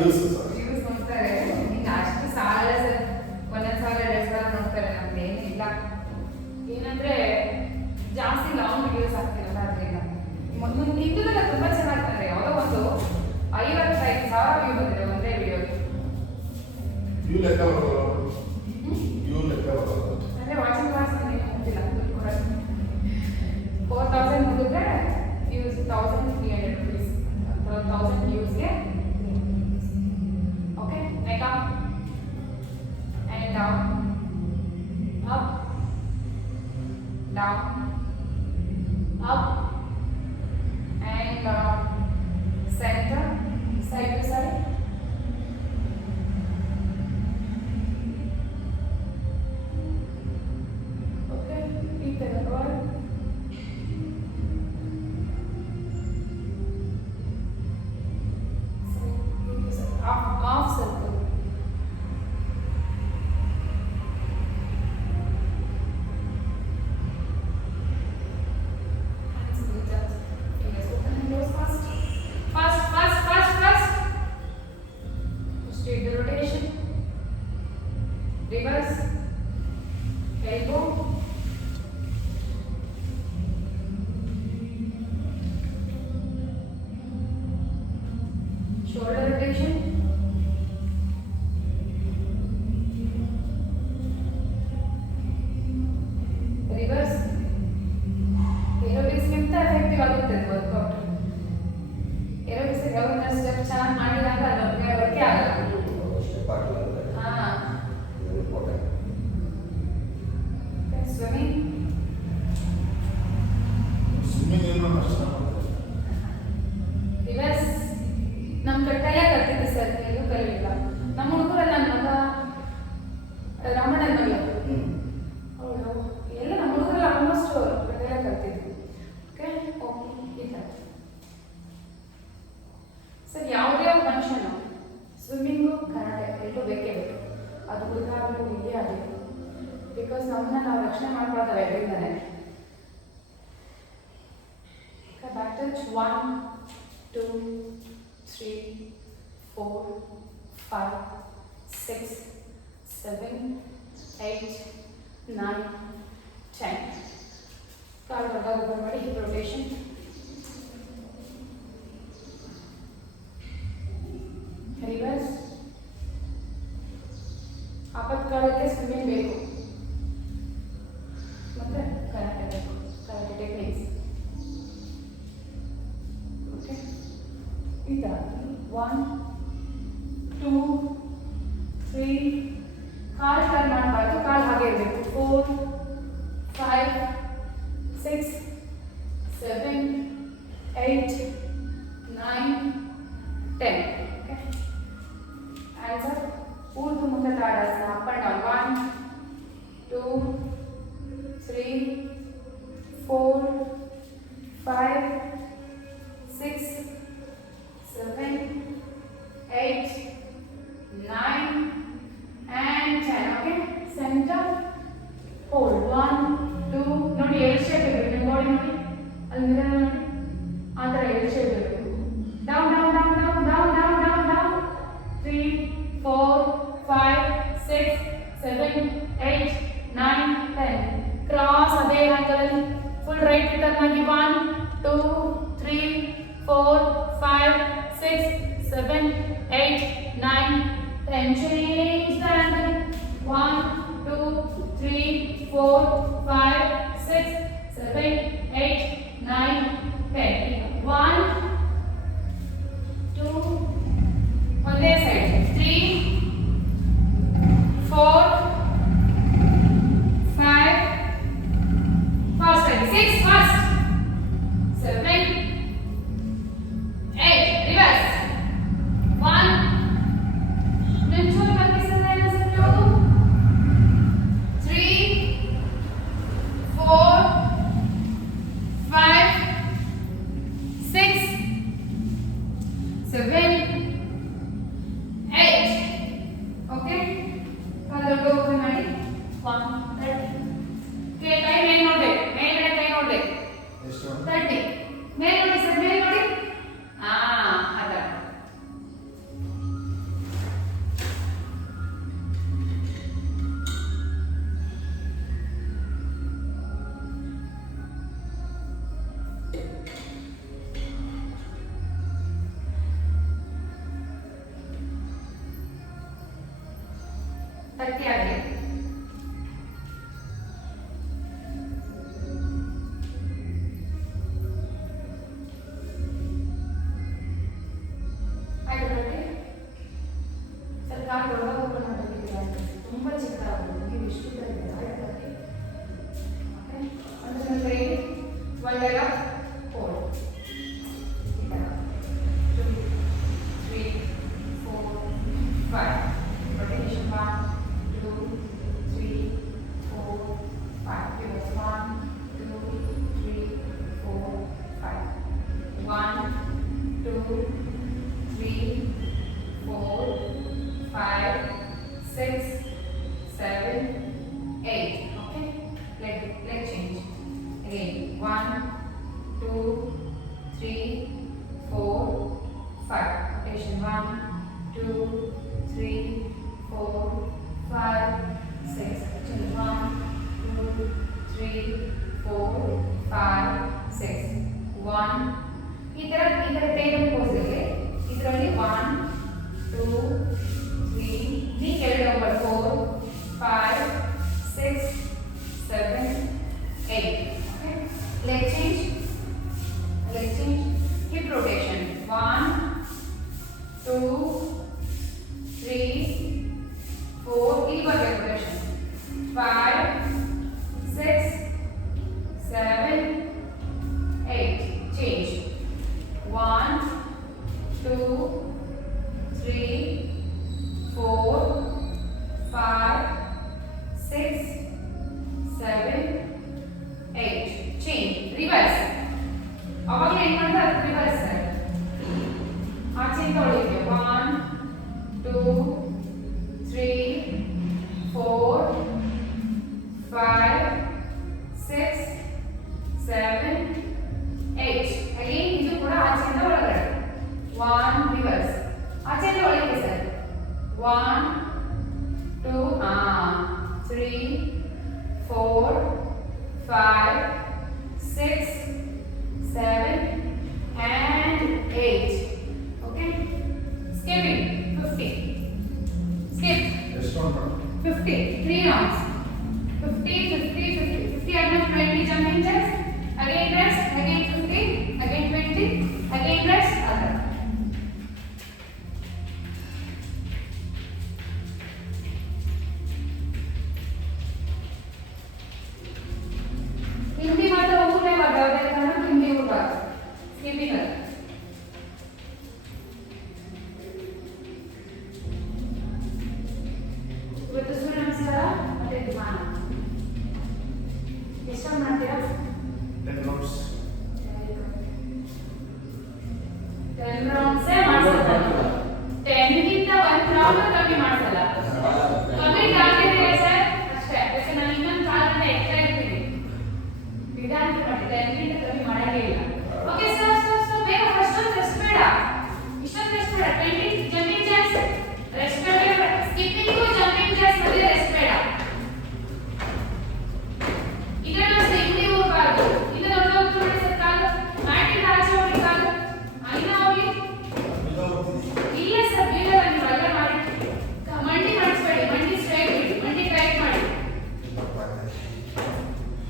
Use ನೋಡ್ತಾರೆ. ಈಗ ಅಷ್ಟು ಸಾಲ ಒಂದೊಂದು ಸಾಲ 2 ಸಾಲ ನೋಡ್ತಾರೆ. ನಮ್ಗೆ ಏನಿಲ್ಲ, ಏನಂದ್ರೆ ಜಾಸ್ತಿ ಲಾಂಗ್ ವಿಡಿಯೋಸ್ ಆಗ್ತಿರಲ್ಲ, ಅದರಿಂದ ಮೊದಲು ಇಂಟುದೆಲ್ಲ ತುಂಬಾ ಚೆನ್ನಾಗ್ತದೆ. ಯಾವುದೋ ಒಂದು 55,000 ವ್ಯೂ ಬಂದಿದೆ ಒಂದೇ ವಿಡಿಯೋಗೆ. ವ್ಯೂ ಲೆಕ್ಕ ಬರೋಲ್ಲ, ವ್ಯೂ ಲೆಕ್ಕ ಬರೋಲ್ಲ. ಅಂದ್ರೆ ವಾಚಿಂಗ್ ಕ್ಲಾಸ್ ನನಗೆ ಗೊತ್ತಿಲ್ಲ, 4,000 ಮುಗಿದ್ರೆ ವ್ಯೂಸ್ 1,300 rupees, 1,000 ವ್ಯೂಸ್ಗೆ. Okay, neck up and down, up, down, up and down, center, side to side. Okay, keep the number. Half circle. Fingers open and close fast. Fast, fast, fast, fast. Straight the rotation. Reverse. Elbow. Shoulder rotation. Reverse. Aerobics ಗಿಂತ effective ಆಗುತ್ತೆ workout. Aerobics ಯಾವಾಗ step ಚೆನ್ನಾಗಿ ಮಾಡಿದಾಗ ಅದು ವರ್ಕೇ ಆಗಲ್ಲ. Step ಹಾಕಿಲ್ಲ ಹಾಂ, swimming. Swimming ಏನು ಅಷ್ಟು ರಿವರ್ಸ್ ನಮ್ಮ ಕಟ್ಟೆಲ್ಲ ಕಲ್ತಿದ್ದೆ ಸರ್, ಎಲ್ಲೂ ಕಲಿಯಿಲ್ಲ. ನಮ್ಮ ಹುಡುಗರೆಲ್ಲ ನನ್ನ ಮಗ ರಾಮಣ್ಣನ ಮಗಳು ಅವಳು ಎಲ್ಲ ನಮ್ಮ ಹುಡುಗರೆಲ್ಲ ಆಲ್ಮೋಸ್ಟ್ ಕಟ್ಟೆಲ್ಲ ಕಲ್ತಿದ್ವಿ. ಓಕೆ, ಈ ಥರ ಸರ್. ಯಾವುದೇ ಒಂದು ಮನುಷ್ಯನು ಸ್ವಿಮ್ಮಿಂಗು ಕರಾಟೆ ಎಲ್ಲರೂ ಬೇಕೇ ಬೇಕು. ಅದು ಹುಡುಗ ಆಗಲಿ ಹುಡುಗಿ ಆಗಲಿ, ಬಿಕಾಸ್ ನಮ್ಮನ್ನ ನಾವು ರಕ್ಷಣೆ ಮಾಡ್ಕೊಳ್ತೇವೆ ಅದರಿಂದನೇ. Back touch 1 2 3 4 5 6 7 8 9 10. ಕಾಲು ದೊಡ್ಡ ಓಪನ್ ಮಾಡಿ ಹಿಪ್ ರೊಟೇಷನ್. ರಿವರ್ಸ್. ಆಪತ್ಕಾಲಕ್ಕೆ ಸ್ವಿಮ್ಮಿಂಗ್ ಬೇಕು, ಮತ್ತೆ ಕರಾಟೆ ಬೇಕು, ಕರಾಟೆ ಟೆಕ್ನಿಕ್ಸ್. ಓಕೆ, ಈ ಥರ 1 2 3. ಕಾಲು ಟರ್ನ್ ಮಾಡಬಾರ್ದು, ಕಾಲು ಹಾಗೆ ಇರಬೇಕು. 4 5 6 7 8 9 10. Okay, hands up. ಊರ್ದು ಮುಖ ತಾಡಾಸನ. Up and down 1 2 3 4 5 6 7 8 9 and 10. Okay, center, hold 1 2. ನೋಡಿ ಎಲ್ ಶೇಪ್ ಇರಬೇಕು ನಿಮ್ಮ ಬಾಡಿ. ನೋಡಿ ಅಲ್ಲಿ ಮಿರರ್ ನೋಡಿ, ಆ ಥರ ಎಲ್ ಶೇಪ್ ಇರಬೇಕು. Down down down down down down down down. 3 4 5 6 7 8 9 10. Cross ಅದೇ ಆಂಗಲ್ ಫುಲ್ ರೈಟ್ ಟರ್ನ್ ಆಗಿ 1 2 3 4 5 6 7 8 9 10. Change the angle. 1 2 3 4 5 6 7 8 9 10. 1 2 ಒಂದೇ ಸೈಡ್ 3 4 5 ಫಾಸ್ಟ್ ಆಗಿ 6 ಫಾಸ್ಟ್ 7 8. ರಿವರ್ಸ್ 1 ನಿಂಚೂರು ಕಲ್ಪಿಸಿದ್ರೆ ಏನಿಸುತ್ತೆ ಯಾವುದು 3 4 5 6 7 8. ಓಕೆ, ಕಾಲು ಓಪನ್ ಮಾಡಿ 1 30. ಕೈ ಮೇಲೆ ನೋಡ್ಬೇಕು, ಮೇಲ್ಗಡೆ ಕೈ ನೋಡ್ಬೇಕು. ಎಷ್ಟು 30 ಮೇಲೆ ನೋಡಿ ಸರ್, ಮೇಲೆ ನೋಡಿ. ಅದರ 30 ಆಗಲಿ. ಆಯ್ತು ನೋಡಿ. ಸರ್ ಕಾಲು ಒಳಗೆ ಓಪನ್ ಮಾಡಬೇಕಿದೆ. ತುಂಬ ಚಿಕ್ಕದಾಗುತ್ತೆ. ನೀವು ಇಷ್ಟು ಬರುತ್ತೆ. ಆಯ್ತು ನೋಡಿ. ಓಕೆ. ಅಂದ್ರೆ ಕೈ one leg up, hold. 2, 3, 4, 5. Rotation 1, 2, 3, 4, 5. Reverse 1, 2, 3, 4, 5. 1, 2, 3, 4, 5, 6, 7, 8. Okay. Leg change. Again, 1, 2, 3, 4, 5. Rotation 1, 2, 3, 4, 5, 6. Rotation 1, 2, 3, 4, 5, 6. 1. ಇದರ ಟೇಬಲ್ ಪೋಸ್ ಇದೆ. ಇದರಲ್ಲಿ 1, 2, 3. ನೀ ಕೆಳಗೆ number 4, 5, 6, 7, 8. Okay. Leg change. Hip rotation. 1, 2, 3, 4. ಇಲ್ಲಿ ಬರಬೇಕು rotation. 5, 6, 7, 8. Change. 1, 2, 3, 4, 5, 6, 7, 8. Change. Reverse. ಅವಾಗ ಏನು ಮಾಡ್ತಾರೆ ರಿವರ್ಸ್ ಆಚೆಯಿಂದ ಒಳಗೆ 1, 2, 3, 4, 5, 6, 7, 8. ಅಗೇನ್ ಇದು ಕೂಡ ಆಚೆಯಿಂದ ಒಳಗಡೆ 1 ರಿವರ್ಸ್ ಆಚೆಯಿಂದ ಒಳಗೆ sir 1, 2, 3, 4, 5, 6, 7 and 8. Okay. Skipping 50. Skip ಎಷ್ಟು round 50. 3 rounds. 50, 50, 50. 50 again 20 jumping jacks. Again rest. Again 50. Again 20. Again rest. Other. Hindi ಮಾತ್ರ ಹೋಗ್ಲೇ ಬರೋದೇ ಕಾರಣ ಹಿಂದಿ ಹೋಗ ಸ್ಕಿಪ್ಪಿಂಗ್ ಇವತ್ತು ಸೂರ್ಯ ನಮಸ್ಕಾರ ಮತ್ತೆ ಧ್ಯಾನ ಎಷ್ಟು ಮಾಡ್ತೀರಾ 10 ರೌಂಡ್ಸ್ 10 rounds ಮಾಡ್ಸಲ್ಲ 10 ಗಿಂತ 1 round ಕಮ್ಮಿ ಮಾಡ್ಸಲ್ಲ ಕಮಿಟ್ ಆಗಿದೆ ಸರ್ ಅಷ್ಟೇ ಯಾಕಂದ್ರೆ ನಾನು ಇನ್ನೊಂದು ಕಾಲನ್ನ ಎಕ್ಸ್ಟ್ರಾ ಇರ್ತೀನಿ ವಿಧಾನ ಮಾಡಿ 10 ಗಿಂತ ಕಮ್ಮಿ ಮಾಡಂಗೇ ಇಲ್ಲ ಓಕೆ ಸರ್ ಬೇಗ ಫಸ್ಟ್ ರೆಸ್ಟ್ ಬೇಡ ಇಷ್ಟೊಂದು ರೆಸ್ಟ್ ಬೇಡ 20 ಜಂಪಿಂಗ್ ಜಾಕ್ಸ್ ರೆಸ್ಟ್ ಬೇಡ ಸ್ಕಿಪ್ಪಿಂಗ್ ಜಂಪಿಂಗ್ ಜಾಕ್ಸ್ ಮತ್ತೆ ರೆಸ್ಟ್ ಬೇಡ ಇದನ್ನ ಹಿಂದಿ ಹೋಗಬಾರ್ದು ಇದು ದೊಡ್ಡ ಹೋಗ್ತದೆ ಸರ್ ಕಾಲು ಮ್ಯಾಟಿಂದ ಆಚೆ ಹೋಗಿ ಕಾಲು ಐನಾ ಹೋಗಿ ಇಲ್ಲ ಸರ್ ಬೀಳಲ್ಲ ನೀವು ಅಲ್ಲ ಮಾಡಿ ಮಂಡಿ ಮಾಡಿಸ್ಬೇಡಿ ಮಂಡಿ ಸ್ಟ್ರೈಟ್ ಬಿಡಿ ಮಂಡಿ ಟೈಟ್ ಮಾಡಿ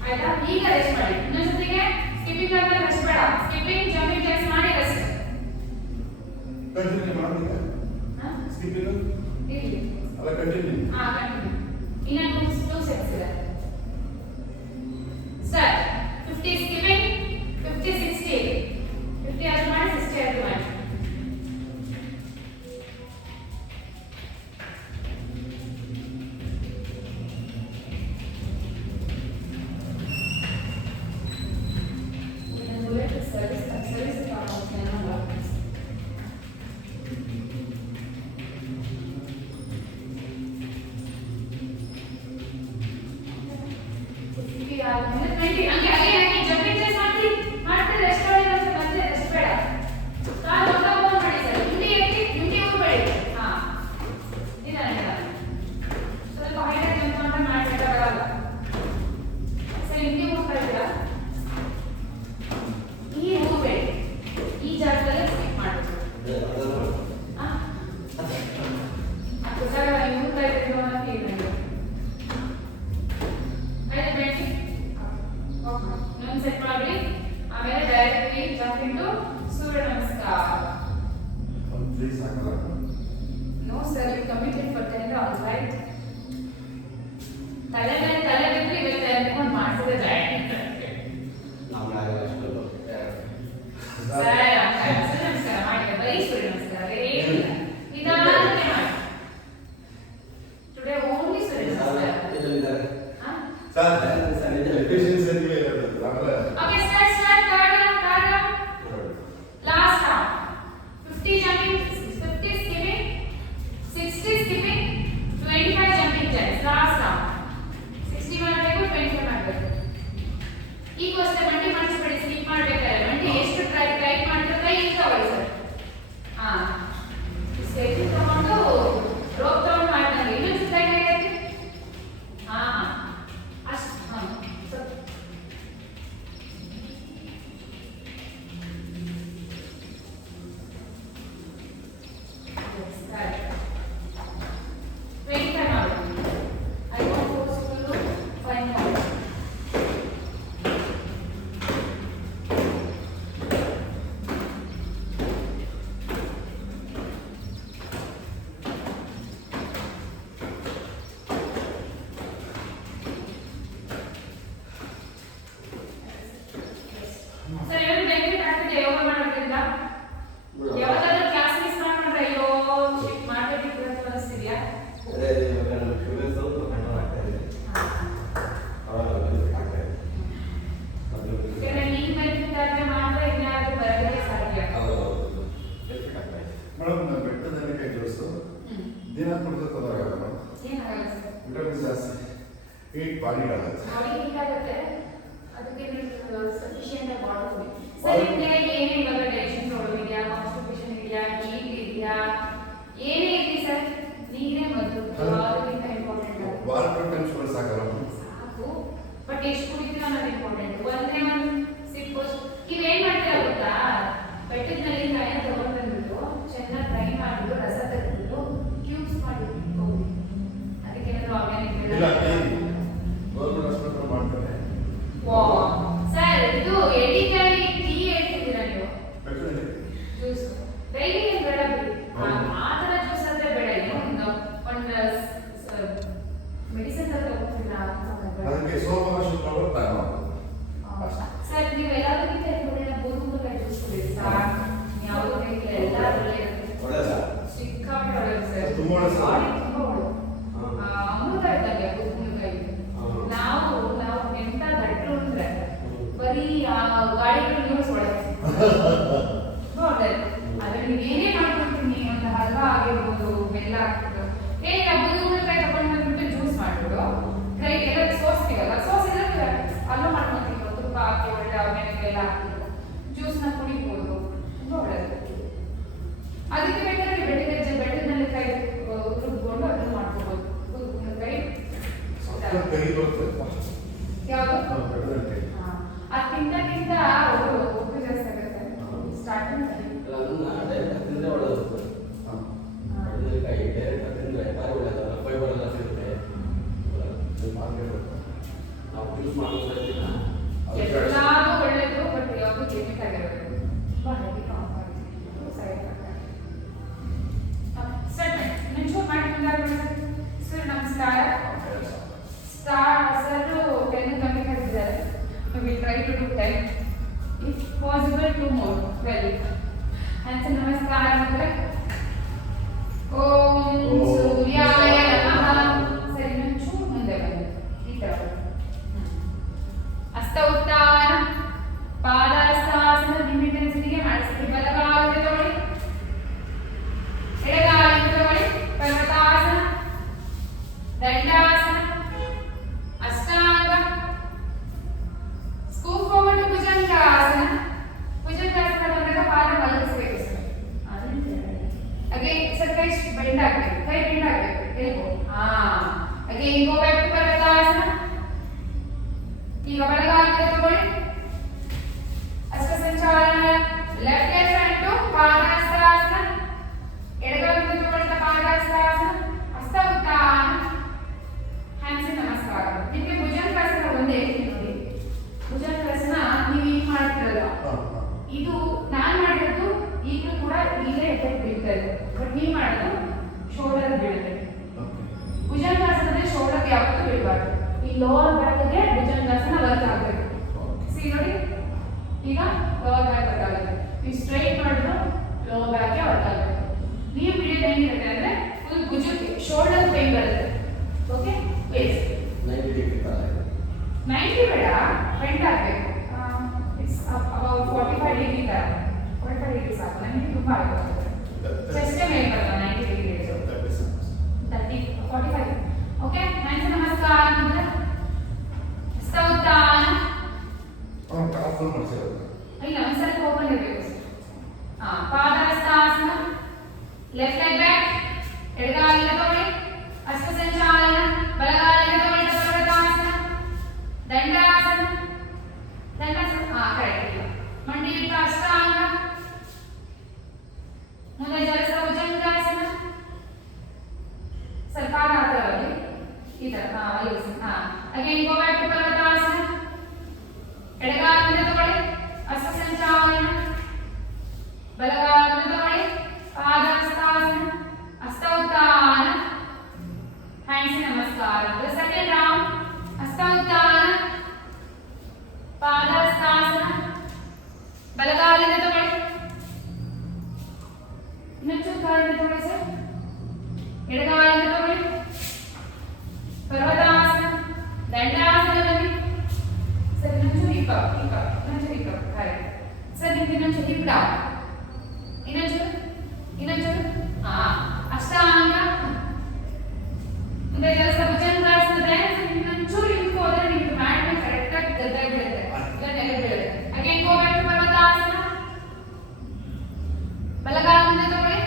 ಆಯ್ತಾ ಈಗ ರೆಸ್ಟ್ ಮಾಡಿ ಇನ್ನೊಂದ್ಸತಿಗೆ ಸ್ಕಿಪ್ಪಿಂಗ್ ಆದ್ರೆ ರೆಸ್ಟ್ ಬೇಡ ಸ್ಕಿಪ್ಪಿಂಗ್ ಜಂಪಿಂಗ್ ಜಾಕ್ಸ್ ಮಾಡಿ ರೆಸ್ಟ್ ಕಂಟಿನ್ಯೂ ಮಾಡೋದಿಲ್ಲ ಸ್ಕಿಪ್ಪಿಂಗ್ ಇಲ್ಲಿ ಅಲ್ಲ ಕಂಟಿನ್ಯೂ ಕಂಟಿನ್ಯೂ ಇನ್ನ 2 ಸೆಟ್ಸ್ ಇದೆ ಸ್ಟಾರ್ಟ್ 50 ಸ್ಕಿಪ್ಪಿಂಗ್ 50 60 50 ಆದ್ರೂ ಮಾಡಿ 60 ಆದ್ರೂ ಮಾಡಿ ಈ ಸರ್ ಏನು ಬೆನಿಫಿಟ್ ಆಗ್ತಿದೆ ಯೋಗ ಮಾಡೋದ್ರಿಂದ? ಯಾವ್ದಾದ್ರು ಕ್ಲಾಸ್ ಮಿಸ್ ಮಾಡ್ಕೊಂಡ್ರೆ ಅಯ್ಯೋ ಶಿಫ್ಟ್ ಮಾಡ್ಬೇಕಿತ್ತು ಅಂತ ಅನಿಸ್ತಿದ್ಯಾ? ಅದೇ ಇವಾಗ ನಮ್ಮ ಶುಗರ್ ಸ್ವಲ್ಪ ಕಂಟ್ರೋಲ್ ಆಗ್ತಾ ಇದೆ. ಅವಾಗ ಆಗ್ತಾ ಇದೆ. ಯಾಕಂದ್ರೆ ನೀನ್ ಬೆನಿಫಿಟ್ ಆದ್ರೆ ಮಾತ್ರ ಇನ್ಯಾರು ಬರಲಿಕ್ಕೆ ಸಾಧ್ಯ. ಹೌದು ಬೆನಿಫಿಟ್ ಆಗ್ತಾ ಇದೆ. ಮೇಡಮ್ ನಾನು ಬೆಟ್ಟದಲ್ಲಿ ಕೈ ಜೋಡಿಸು ದಿನ ಕೊಡ್ತದ ಏನಾಗಲ್ಲ ಸರ್. ವಿಟಮಿನ್ ಜಾಸ್ತಿ ಹೀಟ್ ಬಾಡಿ ಆಗುತ್ತೆ. ಬಾಡಿ ಹೀಟ್ ಆಗುತ್ತೆ. ಅದಕ್ಕೆ ನೀವು ಸಫಿಷಿಯಂಟ್ ಆಗಿ ಮಾಡ್ಕೊಳ್ಳಿ. ಸರ್ ನಿಮಗೆ ಏನೇ ಇವಾಗ ಡೈಜೆಷನ್ ಪ್ರಾಬ್ಲಮ್ ಇದೆಯಾ, ಕಾನ್ಸ್ಟಿಪೇಷನ್ ಇದೆಯಾ, ಹೀಟ್ ಇದೆಯಾ, ಏನೇ ಇರಲಿ ಸರ್ ನೀರೇ ಮೊದಲು ಅದಕ್ಕಿಂತ ಇಂಪಾರ್ಟೆಂಟ್ ಆಗುತ್ತೆ. ವಾಟರ್ ಟೆನ್ಷನ್ ಸಾಕಲ್ಲ ಸಾಕು, ಬಟ್ ಎಷ್ಟು ಕುಡಿತೀರ ಅನ್ನೋದು ಇಂಪಾರ್ಟೆಂಟ್. ಒಂದೇ ಒಂದು ಸಿಪ್ಪು ನೀವೇನ್ ಮಾಡ್ತೀರಾ ಗೊತ್ತಾ, ಬೆಟ್ಟದ ನೆಲ್ಲಿಕಾಯಿನ ತಗೊಂಡು ಬಂದ್ಬಿಟ್ಟು ಚೆನ್ನಾಗಿ ಫ್ರೈ ಮಾಡಿಬಿಟ್ಟು ರಸ ತೆಗೆದ್ಬಿಟ್ಟು ಕ್ಯೂಬ್ಸ್ ಮಾಡಿ ಇಟ್ಕೊಂಡು ಅದಕ್ಕೆ ಏನಾದ್ರು ಆರ್ಗ್ಯಾನಿಕ್ ಇಲ್ಲ ಗೌರ್ಮೆಂಟ್ ಹಾಸ್ಪಿಟಲ್ ಮಾಡ್ತಾರೆ. ಸರ್ ಇದು ಎಡಿಕಾಯಿ ಟೀ ಹೇಳ್ತಿದ್ದೀರಾ ನೀವು? ಬೆಟ್ಟದಲ್ಲಿ ಜ್ಯೂಸ್ ಡೈಲಿ ಏನು ಬೇಡ ಬಿಡಿ. ಆ ಥರ ಜ್ಯೂಸ್ ಅಂದ್ರೆ ಬೇಡ. ಏನು ಒಂದು ಮೆಡಿಸಿನ್ ತರ ತಗೋತೀರಾ? ಅದಕ್ಕೆ ಸೋಮವಾರ ಶುಕ್ರವಾರ ಪ್ಲಾನ್ ಮಾಡೋದು. ಸರ್ ನೀವು ಎಲ್ಲದಕ್ಕಿಂತ ಹೆಚ್ಚು ಬೂದುಗುಂಬಳಕಾಯಿ ಜ್ಯೂಸ್ ಕುಡಿರಿ ಸಾಕು. ಯಾವುದೂ ಬೇಕಿಲ್ಲ, ಎಲ್ಲ ಒಳ್ಳೆಯದು. ಒಳ್ಳೆದಾ? ಸಿಕ್ಕಾಪಟ್ಟೆ ಒಳ್ಳೆಯದು ಸರ್. ತುಂಬಾ ಒಳ್ಳೆದು ಸರ್. ಬಾಡಿ ತುಂಬಾ ಒಳ್ಳೆದು. ಅಮೃತ ಇದ್ದಂಗೆ ಬೂದುಗುಂಬಳಕಾಯಿ. ನಾವು ಎಂತ ದಟ್ಟರು ಅಂದ್ರೆ ಬರೀ ಗಾಳಿಗಳು ನ್ಯೂಸ್ ಒಳಗೆ ಒಳ್ಳೆದು. ಆದ್ರೆ ನೀವು ಏನೇ ಮಾಡ್ಕೊಳ್ತೀನಿ, ಒಂದು ಹಲ್ವಾ ಆಗಿರ್ಬೋದು, ಬೆಲ್ಲ ಹಾಕ್ಬಿಟ್ಟು ಏನಿಲ್ಲ ಬೂದುಗುಂಬಳಕಾಯಿ ತಗೊಂಡು ಬಂದ್ಬಿಟ್ಟು ಜ್ಯೂಸ್ ಮಾಡ್ಬಿಟ್ಟು ಡ್ರೈ ಎಲ್ಲ ಸೋಸ್ತೀವಲ್ಲ, ಸೋಸಿದ್ರೆ ಅಲ್ಲೂ ಮಾಡ್ಕೊತೀವಿ. ತುಪ್ಪ ಹಾಕಿ ಒಳ್ಳೆ ಆರ್ಗ್ಯಾನಿಕ್ ಎಲ್ಲ ಹಾಕ್ಬಿಟ್ಟು ಜ್ಯೂಸ್ನ ಕುಡಿಬೋದು. ತುಂಬಾ ಒಳ್ಳೆಯದು. ಅದಕ್ಕೆ ಬೇಕಾದ್ರೆ ಬೆಟ್ಟದಲ್ಲಿ ಕೈ ರುಬ್ಕೊಂಡು ಅದನ್ನ ಮಾಡ್ಕೋಬಹುದು. ಬೂದುಗುಂಬಳಕಾಯಿ ಕೈ ಬರುತ್ತೆ ಯಾವುದು ಬೆಟ್ಟದಲ್ಲಿ ಅದು ತಿಂತ ಉಪ್ಪು ಜಾಸ್ತಿ ಆಗುತ್ತೆ ಸ್ಟಾರ್ಟಿಂಗ್. ಅಲ್ಲ ಅದನ್ನ ಡೈರೆಕ್ಟ್ ತಿಂದ್ರೆ ಒಳ್ಳೆದು. ಬೆಟ್ಟದಲ್ಲಿಕಾಯಿ ಡೈರೆಕ್ಟ್ ತಿಂದ್ರೆ ಭಾರಿ ಒಳ್ಳೆದಲ್ಲ, ಫೈಬರ್ ಎಲ್ಲ ಸಿಗುತ್ತೆ. ನಾವು ಯೂಸ್ ಮಾಡೋದ್ರಿಂದ ಎಲ್ಲಾನು ಒಳ್ಳೇದು, ಬಟ್ ಯಾವುದು ಲಿಮಿಟ್ ಆಗಿರೋದು. ಸರ್ ನೆನ್ಶೂರ್ ಮಾಡಿ ಸರ್ ನಮಸ್ಕಾರ. ಸರ್ 10 ಕಮ್ಮಿ ಕಟ್ಟಿದ್ದಾರೆ. We will try to do 10. If possible, 2 more. Very. And so namaskar. Om Suryaya Namaha. Sir, ಇನ್ನೊಂದು ಚೂರು ಮುಂದೆ ಬನ್ನಿ. ಈ ತರ ಹಸ್ತೋತ್ಥಾನ ಪಾದಹಸ್ತಾಸನ ಲಿಮಿಟೆನ್ಸ್ಗೆ ಮಾಡಿಸ್ತೀವಿ. ಬಲಗಾಲಕ್ಕೆ ತಗೊಳ್ಳಿ, ಎಡಗಾಲಕ್ಕೆ ತಗೊಳ್ಳಿ. ಪರ್ವತಾಸನ, ದಂಡಾಸನ, ಅಷ್ಟಾಂಗ, ಸ್ಕೂಪ್ ಫಾರ್ವರ್ಡ್ ಟು ಭುಜಂಗಾಸನ. ಭುಜಂಗಾಸನ ಬಂದಾಗ ಪಾದ ಮಲಗಿಸಬೇಕು ಸರ್. ಅಗೇನ್ ಸರ್ ಕೈ ಬೆಂಡ್ ಆಗಬೇಕು, ಕೈ ಬೆಂಡ್ ಆಗಬೇಕು, elbow. Again go back to ಪರ್ವತಾಸನ. ಈಗ ಬಲಗಾಲಕ್ಕೆ ತಗೊಳ್ಳಿ, ಅಷ್ಟ ಸಂಚಾಲನ. ಲೆಫ್ಟ್ ಹ್ಯಾಂಡ್ ಟು ಪಾದಹಸ್ತಾಸನ, ಎಡಗಾಲಕ್ಕೆ ತಗೊಳ್ತಾ ಪಾದಹಸ್ತಾಸನ, ಹಸ್ತ ಉತ್ಥಾನ, ಹ್ಯಾಂಡ್ಸ್ ನಮಸ್ಕಾರ. ನಿಮಗೆ ಭುಜಂಗಾಸನ ಒಂದೇ ನೋಡಿ. ಭುಜಂಗಾಸನ ನೀವು ಈಗ ಮಾಡ್ತಿರಲ್ಲ, ಇದು ನಾನು ಮಾಡಿರೋದು ಈಗಲೂ ಕೂಡ ಇಲ್ಲೇ ಎಫೆಕ್ಟ್ ಬೀಳ್ತಾ ಇದೆ. ಬಟ್ ನೀವು ಮಾಡೋದು ಶೋಲ್ಡರ್ ಬೀಳುತ್ತೆ. ಭುಜಂಗಾಸನದಲ್ಲಿ ಶೋಲ್ಡರ್ ಯಾವತ್ತೂ ಬೀಳಬಾರ್ದು. ಈ ಲೋವರ್ ಬ್ಯಾಕ್ಗೆ ಭುಜಂಗಾಸನ ವರ್ಕ್ ಆಗಬೇಕು. ಸಿ ನೋಡಿ, ಈಗ ಲೋವರ್ ಬ್ಯಾಕ್ ವರ್ಕ್ ಆಗುತ್ತೆ. ನೀವು ಸ್ಟ್ರೈಟ್ ಮಾಡಿದ್ರು ಲೋವರ್ ಬ್ಯಾಕ್ಗೆ ವರ್ಕ್ ಆಗಬೇಕು. ನೀವು ಬಿಡೋದು ಹೆಂಗಿರುತ್ತೆ ಅಂದ್ರೆ ಫುಲ್ ಭುಜಕ್ಕೆ ಶೋಲ್ಡರ್ ಪೇನ್ ಬರುತ್ತೆ. ಓಕೆ, ಪ್ಲೀಸ್ 90 ಡಿಗ್ರಿ ತರ 90 ಬೇಡ, ಬೆಂಡ್ ಆಗಬೇಕು. ಇಟ್ಸ್ ಅಬೌಟ್ 45 ಡಿಗ್ರಿ ತರ. 45 ಡಿಗ್ರಿ ಸಾಕು. 90 ತುಂಬಾ ಆಗುತ್ತೆ. ಚೆಸ್ಟ್ ಮೇಲೆ ಬರಲ್ಲ 90 ಡಿಗ್ರಿ. 30 45. ಓಕೆ, ಹ್ಯಾಂಡ್ಸ್ ನಮಸ್ಕಾರ. ಸ್ತೋತ್ರಾನ ಕಾಫಲ್ ಮಾಡ್ಸಿರೋದು ಇಲ್ಲ, ಒಂದ್ಸಲ ಓಪನ್ ಇರಬೇಕು. ಪಾದಹಸ್ತಾಸನ, ಲೆಫ್ಟ್ ಲೆಗ್ ಬ್ಯಾಕ್, ಎಡಗಾಲಿನ ತಗೊಳ್ಳಿ, ಅಷ್ಟ ಸಂಚಾಲನ, ಬಲಗಾಲಿನ ತಗೊಳ್ಳಿ, ಪರ್ವತಾಸನ, ದಂಡಾಸನ. ಕರೆಕ್ಟ್. ಮಂಡಿ ಇಟ್ಟು ಅಷ್ಟಾಂಗ, ಮುಂದೆ ಜಲಸ ಭುಜಂಗಾಸನ. ಸ್ವಲ್ಪ ಆಧಾರವಾಗಿ ಈ ತರ ಅಗೇನ್ ಗೋ ಬ್ಯಾಕ್ ಟು ಪರ್ವತಾಸನ. ಎಡಗಾಲಿನ ತಗೊಳ್ಳಿ, ಅಷ್ಟ ಸಂಚಾಲನ, ಬಲಗಾಲಿನ ತಗೊಳ್ಳಿ, ಪಾದಹಸ್ತಾಸನ, ಹಸ್ತ ಉತ್ಥಾನ, ಬಲಗಾಲಿಂದ ತಗೊಳ್ಳಿ. ಇನ್ನೊಂಚೂರು ಕಾಲಿಂದ ತಗೊಳ್ಳಿ ಸರ್. ಎಡಗಾಲಿಂದ ತಗೊಳ್ಳಿ. ಪರ್ವತಾಸನ, ದಂಡಾಸನ ಬನ್ನಿ ಸರ್. ಇನ್ನೊಂಚೂರು ಹಿಪ್ ಅಪ್, ಇನ್ನೊಂಚೂರು ಹಿಪ್ ಅಪ್. Correct sir. ನಿಮ್ಗೆ ಇನ್ನೊಂಚೂರು ಹಿಪ್ ಡೌನ್. ಇನ್ನೊಂಚೂರು ಹಾ. ಅಷ್ಟಾಂಗ ಮುಂದೆ ಕೆಲಸ ಭುಜಂಗಾಸನ. ಇನ್ನೊಂಚೂರು ಹಿಂದಕ್ಕೆ ಹೋದ್ರೆ ನಿಮ್ಗೆ ಮ್ಯಾಟ್ ಮೇಲೆ ಕರೆಕ್ಟ್ ಆಗಿ ಗದ್ದೆ ಬೀಳುತ್ತೆ, ಇಲ್ಲ ನೆಲ ಬೀಳುತ್ತೆ. Again go back to ಪರ್ವತಾಸನ. ಬಲಗಾಲಿಂದ ತಗೊಳ್ಳಿ.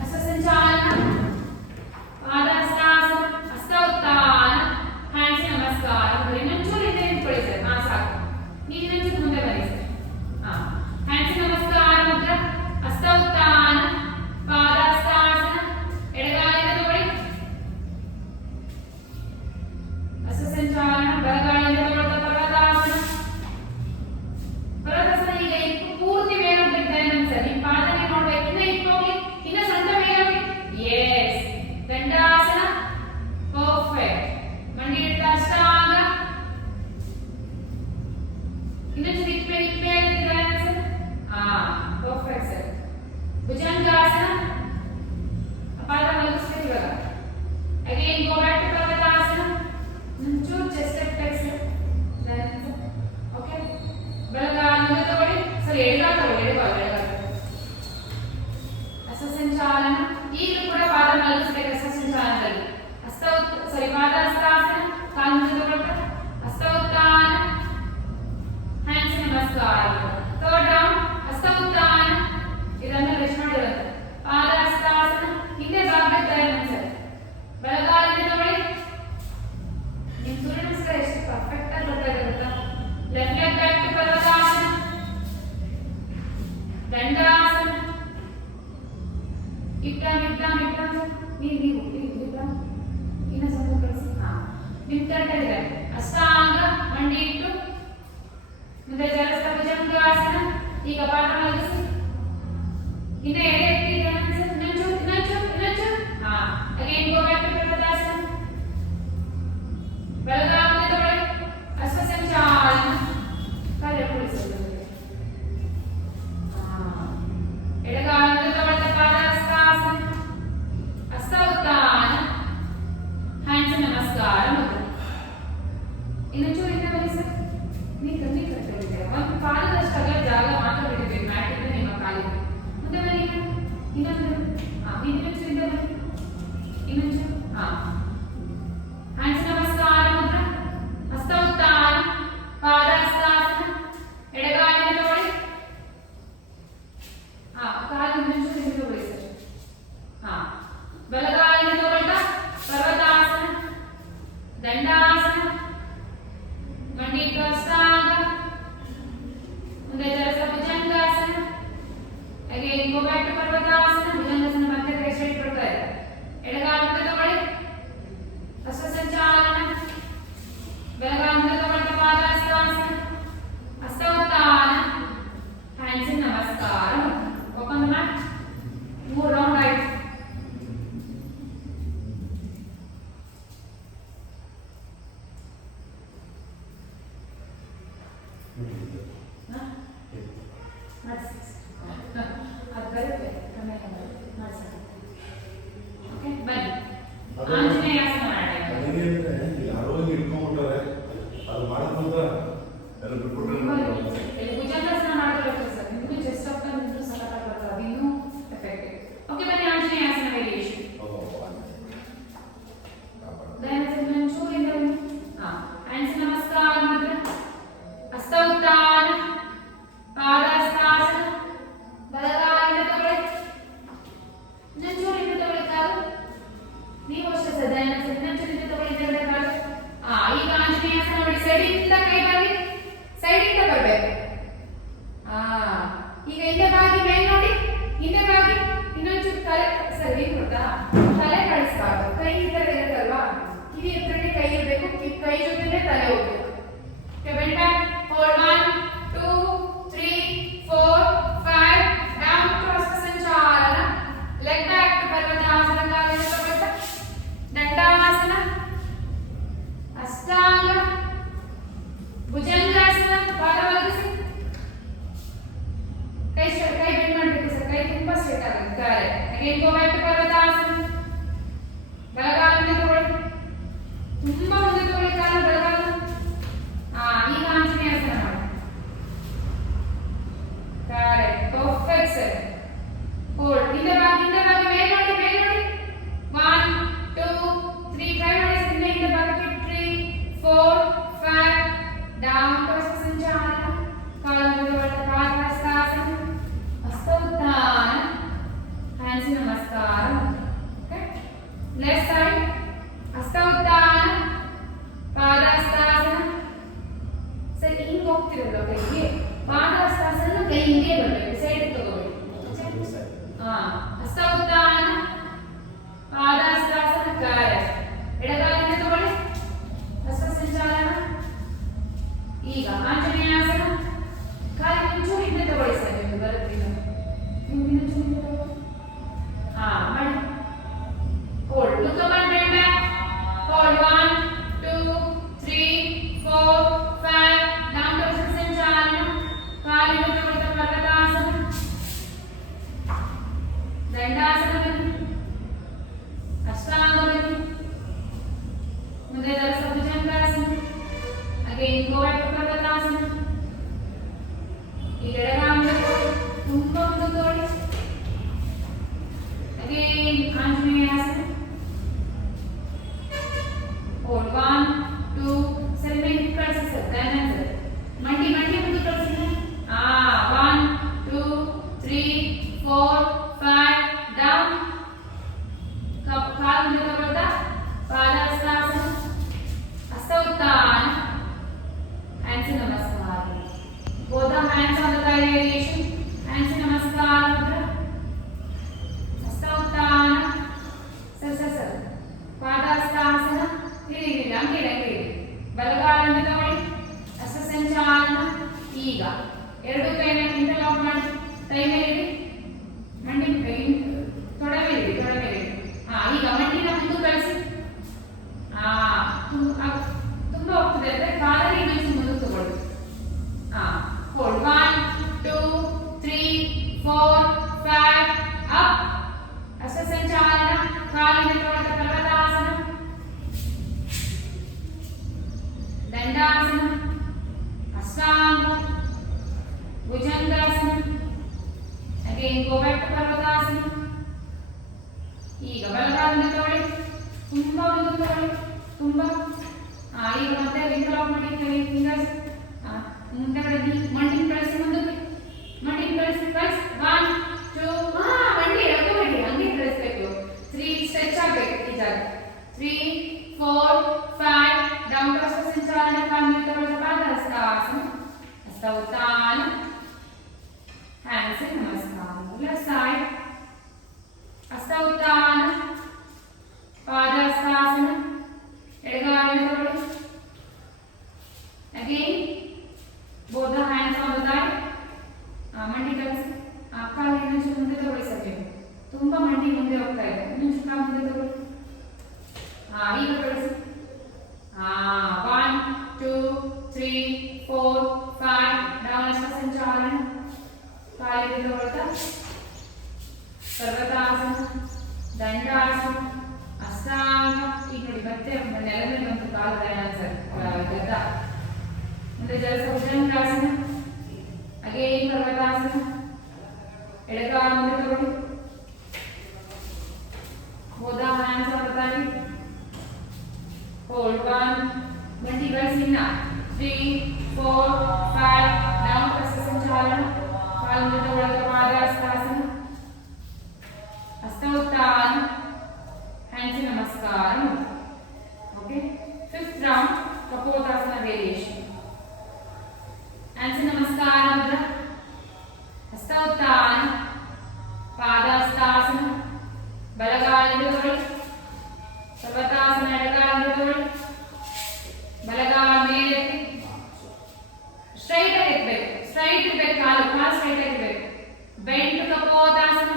ಹಸ್ತಸಂಚಾಲನ, ಪಾದಹಸ್ತಾಸನ, ಹಸ್ತ ಉತ್ಥಾನ, ಹ್ಯಾಂಡ್ಸ್ ನಮಸ್ಕಾರ. ಇನ್ನೊಂಚೂರು ಹಿಂದೆ ನಿಂತ್ಕೊಳ್ಳಿ ಸರ್. ಹಾ ಸಾಕು. ನೀವು ಇನ್ನೊಂಚೂರು ಮುಂದೆ ಬನ್ನಿ ಸರ್. ಹಾ. ಹ್ಯಾಂಡ್ಸ್ ನಮಸ್ಕಾರ ಮುದ್ರ, ಹಸ್ತ ಉತ್ಥಾನ, ಪಾದಹಸ್ತಾಸನ, ಎಡಗಾಲಿಂದ ತಗೊಳ್ಳಿ. ಹಸ್ತಸಂಚಾಲನ, ಬಲಗಾಲಿಂದ ತಗೊಳ್ತಾ ಪರ್ವತಾಸನ. ಪರ್ವತಾಸನ ಈಗ ಇಪ್ಪು ಪೂರ್ತಿ ಮೇಲೆ ಹೋಗ್ತಿದ್ದಾನೆ ಸರ್. ನಿಮ್ಮ ಪಾದನೆ ನೋಡ್ಬೇಕು. ಇನ್ನ ಇಪ್ಪು ಹೋಗಿ, ಇನ್ನ ಸಣ್ಣ ಮೇಲೆ ಹೋಗಿ. ಎಸ್. ದಂಡಾಸನ ಪರ್ಫೆಕ್ಟ್. ಮಂಡಿ ಹಿಡಿದ ಅಷ್ಟಾಂಗ. ಇನ್ನೊಂದು ಇಪ್ಪೆ ಇದ್ದಾನೆ ಸರ್. ಹಾ ಪರ್ಫೆಕ್ಟ್ ಸರ್. ಭುಜಂಗಾಸನ, ಪಾದ ಮಲಗಿಸ್ಬೇಕು ಇವಾಗ. Again go back to ಪರ್ವತಾಸನ. ಒಂಚೂರು ಚೆಸ್ಟ್ ಎಕ್ಸರ್ಸೈಸ್ ಸರ್. ಓಕೆ. ಬಲಗಾಲಿಂದ ತಗೊಳ್ಳಿ ಸರ್. ಎಡಗಾಲ ತಗೊಳ್ಳಿ. ಎಡಗಾಲ. ಹಸ್ತಸಂಚಾಲನ. ಈಗಲೂ ಕೂಡ ಪಾದ ಮಲಗಿಸ್ಬೇಕು ಹಸ್ತಸಂಚಾಲನದಲ್ಲಿ. ಪಾದ ಹಸ್ತಾಸನ, ಕಾಲಿಂದ ತಗೊಳ್ತಾ ಹಸ್ತ ಉತ್ಥಾನ, ಹ್ಯಾಂಡ್ಸ್ ನಮಸ್ಕಾರ. ಥರ್ಡ್ ರೌಂಡ್ ಹಸ್ತ ಉತ್ಥಾನ. ಇದನ್ನ ರೆಸ್ಟ್ ಮಾಡಿರೋದು. ಪಾದ ಹಸ್ತಾಸನ, ಹಿಂದೆ ಬಾಗ್ಬಿಡ್ತಾರೆ ಸರ್. ಬಲಗಾಲಿಂದ ತಗೊಳ್ಳಿ. ನಿಮ್ ಸೂರ್ಯ ನಮಸ್ಕಾರ ಎಷ್ಟು ಪರ್ಫೆಕ್ಟ್ ಆಗಿ ಬರ್ತಾ ಇದೆ ಗೊತ್ತಾ. Left leg back to ಪರ್ವತಾಸನ. Dandasana. ಇಟ್ಟಾನ್ ನೀವು ಇನ್ನ ಸ್ವಲ್ಪ ಕಳಿಸಿ. ಹಾ ನಿಮ್ ಕರೆಕ್ಟ್ ಇದೆ. ಅಷ್ಟಾಂಗ ಮಂಡಿ ಇಟ್ಟು ಮುಂದೆ ಜಲಸ್ಥ ಭುಜಂಗಾಸನ. ಈಗ ಪಾದ ಮಲಗಿಸಿ. ಇನ್ನ ಎಡೆ ಎತ್ತಿ ಇನ್ನೊಂಚೂರು. ಹಾ ಅಗೇನ್ ಗೋ ಬ್ಯಾಕ್ ಟು ಪರ್ವತಾಸನ. ಬಲಗಾಲಿಂದ ತಗೊಳ್ಳಿ. ಹಸ್ತಸಂಚಾಲನ, ಕಾಲು ಎಳ್ಕೊಳ್ಳಿ. ಎಡಗಾಲಿಂದ ತಗೊಳ್ತಾ ಪಾದ ಹಸ್ತಾಸನ, ಹಸ್ತ ಉತ್ಥಾನ, ಹ್ಯಾಂಡ್ಸ್ ನಮಸ್ಕಾರ ಮುದ್ರ. ಇನ್ನೊಂಚೂರು ಹಿಂದೆ ಬನ್ನಿ ಸರ್. ಕಟ್ಟಿರುತ್ತೆ. ಒಂದು ಕಾಲದಷ್ಟೆಲ್ಲ ಜಾಗ ಮಾತ್ರ ಬಿಟ್ಟಿರ್ಬೇಕು ಮ್ಯಾಟ್ ಇಂದ ನಿಮ್ಮ ಕಾಲಿಗೆ. ಮುಂದೆ ಬನ್ನಿ. ಇನ್ನೊಂದು ಹಾ. ಇನ್ನೊಂಚೂರು ಹಿಂದೆ ಬನ್ನಿ. ಇನ್ನೊಂಚೂರು ಹಾ. ಹ್ಯಾಂಡ್ಸ್ ನಮಸ್ಕಾರ ಮುದ್ರ, ಹಸ್ತ ಉತ್ಥಾನ, ಪಾದ ಹಸ್ತಾಸನ, ಎಡಗಾಲಿಂದ ತಗೊಳ್ಳಿ. ಹಾ ಕಾಲು ಇನ್ನೊಂಚೂರು ಹಿಂದೆ ತಗೊಳ್ಳಿ ಸರ್. ಹಾ ಬಲಗಾಲಿಂದ ತಗೊಳ್ತಾ ಪರ್ವತಾಸನ, ದಂಡಾಸನ, ಮಂಡಿ ಇಟ್ಟು ಅಷ್ಟಾಂಗ. ಮುಂದೆ ಜಲಸ್ಥ ಭುಜಂಗಾಸನ. ಅಗೇನ್ ಗೋ ಬ್ಯಾಕ್ ಟು ಪರ್ವತಾಸನ. ಭುಜಂಗಾಸನ ಮತ್ತೆ ರೆಸ್ಟ್ ಕೊಡ್ತಾ ಇದೆ. ಎಡಗಾಲಿಂದ ತಗೊಳ್ಳಿ. ಹಸ್ತಸಂಚಾಲನ, ಬಲಗಾಲಿಂದ ತಗೊಳ್ತಾ ಪಾದ ಹಸ್ತಾಸನ, ಹಸ್ತ ಉತ್ಥಾನ, ಹ್ಯಾಂಡ್ಸ್ ನಮಸ್ಕಾರ. Open the mat. 3 ರೌಂಡ್ ಆಯ್ತು. ಅದು ಬರುತ್ತೆ ಕಮೆಂಟ್ ಮಾಡಿಸಿ. ಓಕೆ ಬನ್ನಿ. ಆಂಜನೇಯಾಸನ ಮಾಡೋಣ. ಯಾರೋ ಇಟ್ಕೊಂಡ್ಬಿಟ್ಟಾರೆ. ಅದು ಮಾಡೋದಂತ ಎಲ್ಲ ಬಿಟ್ಬಿಟ್ರೆ ಭುಜಂಗಾಸನ ಮಾಡಬೇಕು ಸರ್. ನಿಮ್ಗೂ ಚೆಸ್ಟ್ ಅಪ್ ನಿಮ್ಗೂ ಸಖತ್ ಬರ್ತದೆ. ಅದು ಇನ್ನೂ ಎಫೆಕ್ಟಿವ್. ಓಕೆ ಬನ್ನಿ. ಆಂಜನೇಯಾಸನ ವೇರಿಯೇಷನ್. ಒಂಚೂರಿಂದ ಹಾ. ಹ್ಯಾಂಡ್ಸ್ ನಮಸ್ಕಾರ ಮುದ್ರ, ಹಸ್ತ ಉತ್ಥಾನ, ಅಗೇನ್ ಗೋ ಬ್ಯಾಕ್ ಟು ಪರ್ವತಾಸನ. ಬಲಗಾಲನ್ನ ತಗೊಳ್ಳಿ, ತುಂಬಾ ಮುಂದೆ ತಗೊಳ್ಳಿ ಕಾಲ ಬಲಗಾಲ. ಈಗ ಆಂಜನೇಯಾಸನ ಮಾಡಿ. Correct, perfect sir. ಹೋಲ್ಡ್, ಹಿಂದೆ ಬಾಗಿ ಮೇಲ್ ನೋಡಿ, ಮೇಲ್ ನೋಡಿ. 1 2 3 ಟ್ರೈ ಮಾಡಿ. ಹಿಂದೆ ಬಾಗಿ 3 4 5 ಡೌನ್ ಟು ಸಂಚಾರ. ಕಾಲುಗಳ ಪಾದಹಸ್ತಾಸನ, ಹಸ್ತೋತ್ಥಾನ, ಹ್ಯಾಂಡ್ಸ್ ನಮಸ್ಕಾರ. ಓಕೆ, ಲೆಫ್ಟ್ ಸೈಡ್ ಹಸ್ತೋತ್ಥಾನ, ಪಾದಹಸ್ತಾಸನ. ಸರ್ ಹಿಂಗೆ ಹೋಗ್ತಿರಲ್ಲ ಕೈಗೆ, ಪಾದಹಸ್ತಾಸನ ಕೈ ಹಿಂಗೆ ಬರಬೇಕು, ಸೈಡ್ ತಗೋಬೇಕು. ಹಸ್ತೋತ್ಥಾನ, ಪಾದಹಸ್ತಾಸನ. ಕರೆಕ್ಟ್, ಎಡಗಾಲಿನ ತಗೊಳ್ಳಿ, ಹಸ್ತ ಸಂಚಾಲನ. ಈಗ ಆಂಜನೇಯಾಸನ. ಕಾಲಿ ಚೂರು ಹಿಂದೆ ತಗೊಳ್ಳಿ ಸರ್, ನಿಮ್ಗೆ ಬರುತ್ತಿಲ್ಲ. ಹಿಂದಿನ ಚೂರು ಹಿಂದೆ ತಗೊಳ್ಳಿ. ಮಾಡಿ. Hold, look up and bend back. Hold 1 2 3 4 5 down to ಹಸ್ತ ಸಂಚಾಲನ. ಕಾಲಿನ ತಗೊಳ್ತಾ ಪರ್ವತಾಸನ. ದಂಡಾಸನ ಬನ್ನಿ, ಅಷ್ಟಾಂಗ ಬನ್ನಿ, ಮುಂದೆ ದರ್ಶ ಭುಜಂಗಾಸನ. ಅಗೇನ್ ಗೋ ಬ್ಯಾಕ್ ಟು ಪರ್ವತಾಸನ. ಈಗ ಎಡಗಾಲ ತುಂಬಾ ಮುಂದೆ ತಗೊಳ್ಳಿ. ಅಗೇನ್ ಆಂಜನೇಯಾಸನ. ಹೋಲ್ಡ್ 1 2 ಸರಿ ಮೇಲೆ ಕಳಿಸಿ ಸರ್, ಧನ್ಯವಾದ. ಮಂಡಿ ಮುಂದೆ ಕಳಿಸಿ. 1 2 3 4 5 ಡೌನ್. ಕಾಲು ಮುಂದೆ ತಗೊಳ್ತಾ ಪಾದಹಸ್ತಾಸನ, ಹಸ್ತೋತ್ಥಾನ, ಹ್ಯಾಂಡ್ಸ್ ನಮಸ್ಕಾರ. both the hands on the thigh variation, hands ನಮಸ್ಕಾರ. ಹಸ್ತೋತ್ಥಾನ, ಸರ್ ಪಾದಹಸ್ತಾಸನ. ಹಿಡಿ ಅಂಗೆ ಬಲಗಾಲಿಂದ ತಗೊಳ್ಳಿ, ಹಸ್ತ ಸಂಚಾಲನ. ಈಗ ಎರಡು ಕೈನ ಇಂಟರ್ಲಾಕ್ ಮಾಡಿ, ಕೈ ಮೇಲೆ ಇಡಿ, ಮಂಡಿ ತೊಡೆ ಮೇಲೆ ಇಡಿ. ಈಗ ಮಂಡಿನ ಮುಂದೆ ಕಳಿಸಿ. ತುಂಬಾ ಹೋಗ್ತದೆ ಅಂದ್ರೆ ಕಾಲಲ್ಲಿ ಇನ್ನೊಂದು ಮುಂದೆ ತಗೊಳ್ಳಿ. Hold 1 2 3 4 5 up. ಹಸ್ತ ಸಂಚಾಲನ, ಕಾಲಿನ ತಗೊಳ್ತಾ ಪರ್ವತಾಸನ, ದಂಡಾಸನ, ಅಷ್ಟಾಂಗ, ಭುಜಂಗಾಸನ. ಅಗೇನ್ ಗೋ ಬ್ಯಾಕ್ ಟು ಪರ್ವತಾಸನ. ಈಗ ಬಲಗಾಲಿನ ತಗೊಳ್ಳಿ, ತುಂಬಾ ಮುಂದೆ ತಗೊಳ್ಳಿ, ತುಂಬಾ. ಈಗ ಮತ್ತೆ ಇಂಟರ್ಲಾಕ್ ಮಾಡಿ, ಫಿಂಗರ್ಸ್ ಮುಂದೆಗಡೆ ಮಂಡಿ ಕಳಿಸಿ, ಮುಂದಕ್ಕೆ ಮಂಡಿ ಕಳಿಸಿ. 1 2 ಮಂಡಿ ಎಳ್ಕೊಬೇಡಿ, ಹಂಗೆ ಕಳಿಸ್ಬೇಕು. 3 ಸ್ಟ್ರೆಚ್ ಆಗಬೇಕು ಈ ಜಾಗ. 3 4 5 ಡೌನ್ ಟು ಹಸ್ತ ಸಂಚಾಲನ. ಕಾಲು ತಗೊಳ್ಳಿ ಪಾದಹಸ್ತಾಸನ, ಹಸ್ತೋತ್ಥಾನ, ಹ್ಯಾಂಡ್ಸ್ ನಮಸ್ಕಾರ. ಲೆಫ್ಟ್ ಸೈಡ್ ಹಸ್ತೋತ್ಥಾನ, ಪಾದಹಸ್ತಾಸನ. ಎಡಗಾಲಿನ ತಗೊಳ್ಳಿ. Again both the hands on the thigh. ಮಂಡಿ ಕಳಿಸಿ. ಕಾಲು ಇನ್ನೊಂದು ಮುಂದೆ ತಗೊಳ್ಳಿ ಸರ್, ನೀವು ತುಂಬಾ ಮಂಡಿ ಮುಂದೆ ಹೋಗ್ತಾ ಇದೆ, ಇನ್ನೊಂದು ಕಾಲು ಮುಂದೆ ತಗೊಳ್ಳಿ. ಈಗ ಕಳಿಸಿ. 1 2 3 4 5 ಡೌನ್ ಹಸ್ತ ಸಂಚಾಲನ. ಕಾಲಿಗೆ ತಗೊಳ್ತಾ ಪರ್ವತಾಸನ, ದಂಡಾಸನ, ಅಷ್ಟಾಂಗ. ಈಗ ನೋಡಿ ಮತ್ತೆ ನೆಲ ಮೇಲೆ ಒಂದು ಕಾಲು ಗದ್ದ. ಮುಂದೆ ಜಲಸ ಭುಜಂಗಾಸನ. ಅಗೇನ್ ಪರ್ವತಾಸನ. ಎಡಗಾಲ ಮುಂದೆ ತಗೊಳ್ಳಿ. both the hands on the thigh. Hold 1 ಮಂಡಿ ಕಳಿಸಿ. 3 4 5 ಡೌನ್ ಹಸ್ತ ಸಂಚಾಲನ. ಕಾಲು ಮುಂದೆ ತಗೊಳ್ತಾ ಪಾದಹಸ್ತಾಸನ, ಹಸ್ತೋತ್ಥಾನ, ಹ್ಯಾಂಡ್ಸ್ ನಮಸ್ಕಾರ. ಓಕೆ, 5th round ಕಪೋತಾಸನ ವೇರಿಯೇಷನ್. ಹ್ಯಾಂಡ್ಸ್ ನಮಸ್ಕಾರ, ಹಸ್ತೋತ್ಥಾನ, ಪಾದಹಸ್ತಾಸನ. ಬಲಗಾಲಿನ ತಗೊಳ್ಳಿ, ಪರ್ವತಾಸನ. ಎಡಗಾಲಿನ ತಗೊಳ್ಳಿ, ಬಲಗಾಲ ಮೇಲೆ ಸ್ಟ್ರೈಟ್ ಆಗಿ ಇರ್ಬೇಕು, ಕಾಲು ಸ್ಟ್ರೈಟ್ ಆಗಿರ್ಬೇಕು. ಬೆಂಡ್ ಕಪೋತಾಸನ.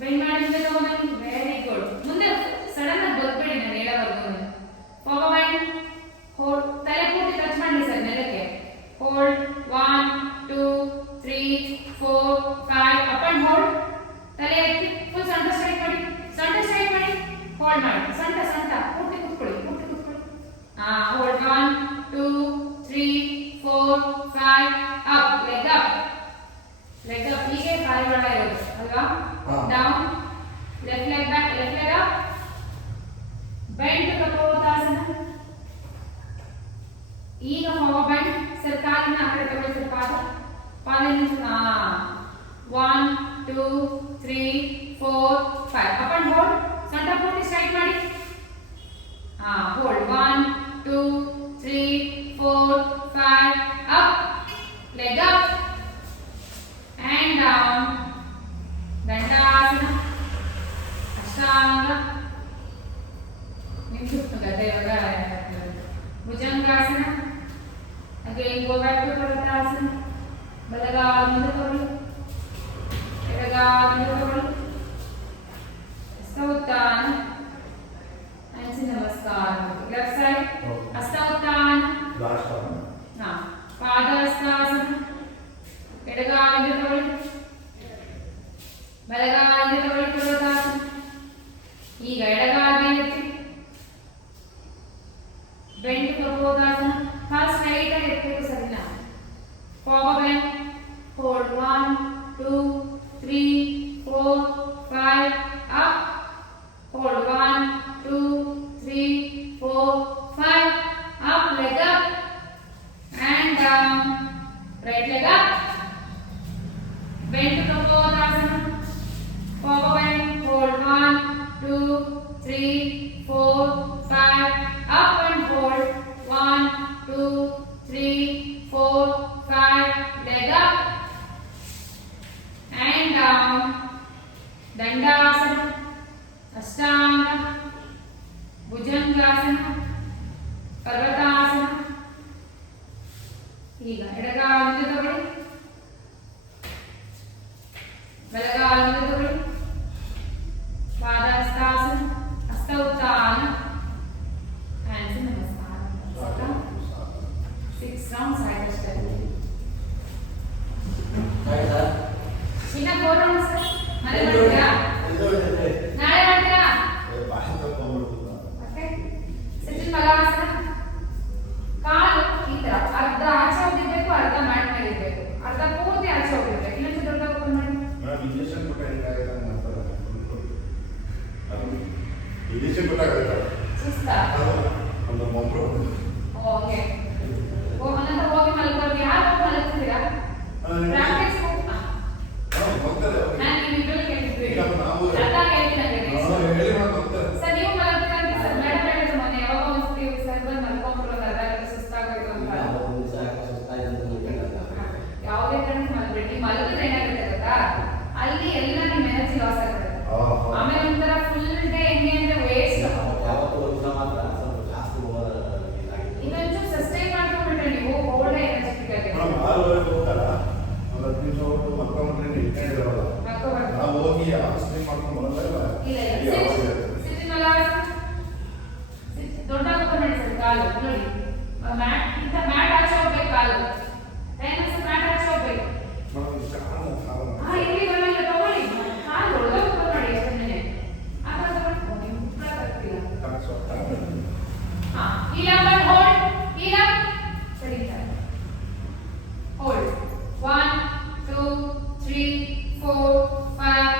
ಬೆಂಡ್ ಮಾಡಿ ಮುಂದೆ ತಗೊಂಡು, ವೆರಿ ಗುಡ್. ಮುಂದೆ ಸಡನ್ ಆಗಿ ಬರ್ಬೇಡಿ, ನಾನು ಹೇಳೋವರೆಗೂ. ಫಾರ್ವರ್ಡ್ ಹೋಲ್ಡ್, ತಲೆ ಪೂರ್ತಿ ಟಚ್ ಮಾಡಿ ಸರ್ ನೆಲಕ್ಕೆ. Hold 1 2 3 4 5 up and hold. ತಲೆ ಎತ್ತಿ, ಫುಲ್ ಸಣ್ಣ 5 ಅಪ್ ಲೆಗ್ ಅಪ್ ಹೀಗೆ ಕಾಲುಗಳ ಇರೋದು ಅಲ್ವಾ down left leg back left leg up bend ಕಪೋತಾಸನ ಈಗ ಫಾರ್ವರ್ಡ್ ಬೆಂಡ್ ಸರ್ ಕಾಲಿನ ಆ ಕಡೆ ತಗೊಳ್ಳಿ ಸರ್ ಪಾದದಿಂದ 1 2 3 4 5 ಅಪ್ ಅಂಡ್ ಹೋಲ್ಡ್ ಸೊಂಟ ಪೂರ್ತಿ ಸ್ಟ್ರೈಟ್ ಮಾಡಿ hold 1 2 3 4 5 up leg up and down ದಂಡಾಸನ ಅಷ್ಟಾಂಗ ನಿಮ್ದು ಗದೆ ಇವಾಗ ಭುಜಂಗಾಸನ ಅಗೇನ್ ಗೋ ಬ್ಯಾಕ್ ಟು ಪರ್ವತಾಸನ ಬಲಗಾಲ ಮುಂದೆ ತಗೊಳ್ಳಿ ಎಡಗಾಲ ಮುಂದೆ ತಗೊಳ್ಳಿ ಹಸ್ತೋತ್ಥಾನ ಅಂಚಿ ನಮಸ್ಕಾರ ಲೆಫ್ಟ್ ಸೈಡ್ ಹಸ್ತೋತ್ಥಾನ ಪಾದಹಸ್ತಾಸನ ಎಡಗಾಲಿಂದ ತಗೊಳ್ಳಿ ಬಲಗಾಲಿಂದ ತಗೊಳ್ಳಿ ಪರ್ವತಾಸನ ಈಗ ಎಡಗಾಲ ಮೇಲೆತ್ತಿ ಬೆಂಡ್ ಕಪೋತಾಸನ ಕಾಲು ಸ್ಟ್ರೈಟ್ ಆಗಿ ಎತ್ತಬೇಕು ಸರಿನಾ forward bend hold 1 2 3 4 5 up hold 1 2 3 4 5 up leg up and down right leg up bend to Kapodasana forward bend hold 1 2 3 4 5 up and hold 1 2 3 4 5 leg up and down Dandasana Ashtanga Bhujangasana Parvatasana ಈಗ ಎಡಗಾಲಿಂದ ತಗೊಳ್ಳಿ ಬಲಗಾಲಿಂದ ತಗೊಳ್ಳಿ ಪಾದಹಸ್ತಾಸನ ಹಸ್ತೋತ್ಥಾನ hands ನಮಸ್ಕಾರ 6 rounds side step ಇನ್ನ 4 rounds sir ಮನೆ ಮಾಡ್ತೀರಾ ನಾಳೆ ಮಾಡ್ತೀರಾ ಓಕೆ ಸಿಟ್ಟಿಂಗ್ ಬಲಗಾಸನ ಕಾಲು ಈ ತರ ಅರ್ಧ ಆಚೆ ಹೋಗಿರ್ಬೇಕು ಅರ್ಧ ಮ್ಯಾಟ್ ಮೇಲೆ ಇರಬೇಕು ಅರ್ಧ ಪೂರ್ತಿ ಆಚೆ ಹೋಗಿರ್ಬೇಕು ಇನ್ನೊಂದು ದೊಡ್ಡ ಓಪನ್ ಮಾಡಿ ಇಂಜೆಕ್ಷನ್ ಕೊಟ್ಟಾಗ ಸುಸ್ತಾ ಒಂದು ಮೊಮ್ಮರು ಓಕೆ ಅನಂತರ ಹೋಗಿ ಮಲ್ಕೊಳ್ತೀವಿ ಯಾರು ಹೋಗಿ ಮಲಗ್ತೀರಾ ಪ್ರಾಕ್ಟೀಸ್ ನಾನು ನಿಮ್ಮಿಬ್ಬರು ಕೇಳ್ತಿದ್ವಿ ಅರ್ಧ ಹೇಳ್ತೀನಿ ಸರ್ ನೀವು ಮಲಗ್ತೀರಾ ಸರ್ ಮೇಡಮ್ ಹೇಳಿದ್ರು ಮೊನ್ನೆ ಯಾವಾಗ ಅನಿಸ್ತೀವಿ ಸರ್ ಬಂದು ಮಲ್ಕೊಂಡ್ರು ಅರ್ಧ ಸುಸ್ತಾಗೋಯ್ತು ಅಂತ ಯಾವುದೇ ಕಾರಣಕ್ಕೆ ಮಲ್ಬಿಡಿ ಮಲಗಿದ್ರೆ ಏನಾಗುತ್ತೆ ಗೊತ್ತಾ ಅಲ್ಲಿ ಎಲ್ಲ ನಿಮ್ಮ ಎನರ್ಜಿ ಲಾಸ್ ಆಗುತ್ತೆ ಆಮೇಲೆ ಒಂಥರ ಫುಲ್ ಡೇ ಹೆಂಗೆ ಅಂದ್ರೆ ವೇಸ್ಟ್ ಇನ್ನೊಂಚೂರು ಸಸ್ಟೈನ್ ಮಾಡ್ಕೊಂಡ್ಬಿಟ್ರೆ ನೀವು ಹೋಲ್ ಡೇ ಎನರ್ಜೆಟಿಕ್ ಆಗಿ ನಾವು ಹೋಗಿ ಆಸ್ತಿ ಮಾಡ್ಕೊಂಡು ಬರೋದಲ್ಲ ದೊಡ್ಡ ಮಾಡಿ ಸರ್ ಕಾಲು ನೋಡಿ ಮ್ಯಾಟ್ ಇಂತ ಮ್ಯಾಟ್ ಆಚೆ ಹೋಗ್ಬೇಕು ಕಾಲು ಟೈಮ್ಸ್ ಮ್ಯಾಟ್ ಆಚೆ ಹೋಗ್ಬೇಕು ಇಲ್ಲಿ ಬರಲ್ಲ ತಗೊಳ್ಳಿ ಕಾಲು ಒಳಗೆ ಮಾಡಿ ಅಷ್ಟೇ ಆ ಥರ ತಗೊಂಡು ನೀವು ಬರ್ತೀರಾ ಇಲ್ಲ ಬಟ್ ಹೋಲ್ಡ್ ಇಲ್ಲ ಸರಿ ಸರ್ ಹೋಲ್ಡ್ 1 2 3 4 5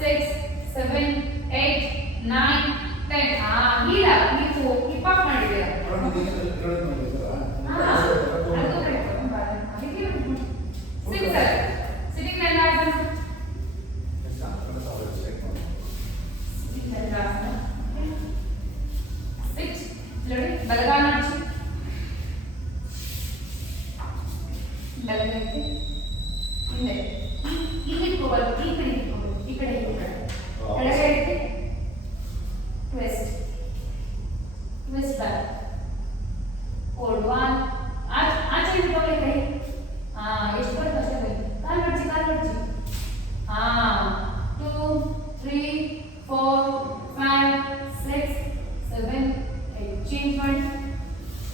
6 7 8 9 10 ಇಲ್ಲ ನೀವು ಹಿಪ್ ಅಪ್ ಮಾಡಿದ್ದೀರಾ Sitting Dandasana. Sitting Dandasana. Sit. Ready? Balagana. Balagana. In there. Twist. Twist back. Hold 1. ಆಚೆ ಇಟ್ಕೊಳ್ಳಿ ಕೈ ಎಷ್ಟು ಬರುತ್ತೆ ಅಷ್ಟೇ ಕೈ ಕಾಲು ಮಡ್ಚಿ 2 3 4 5 6 7 8 ಚೇಂಜ್ ಮಾಡಿ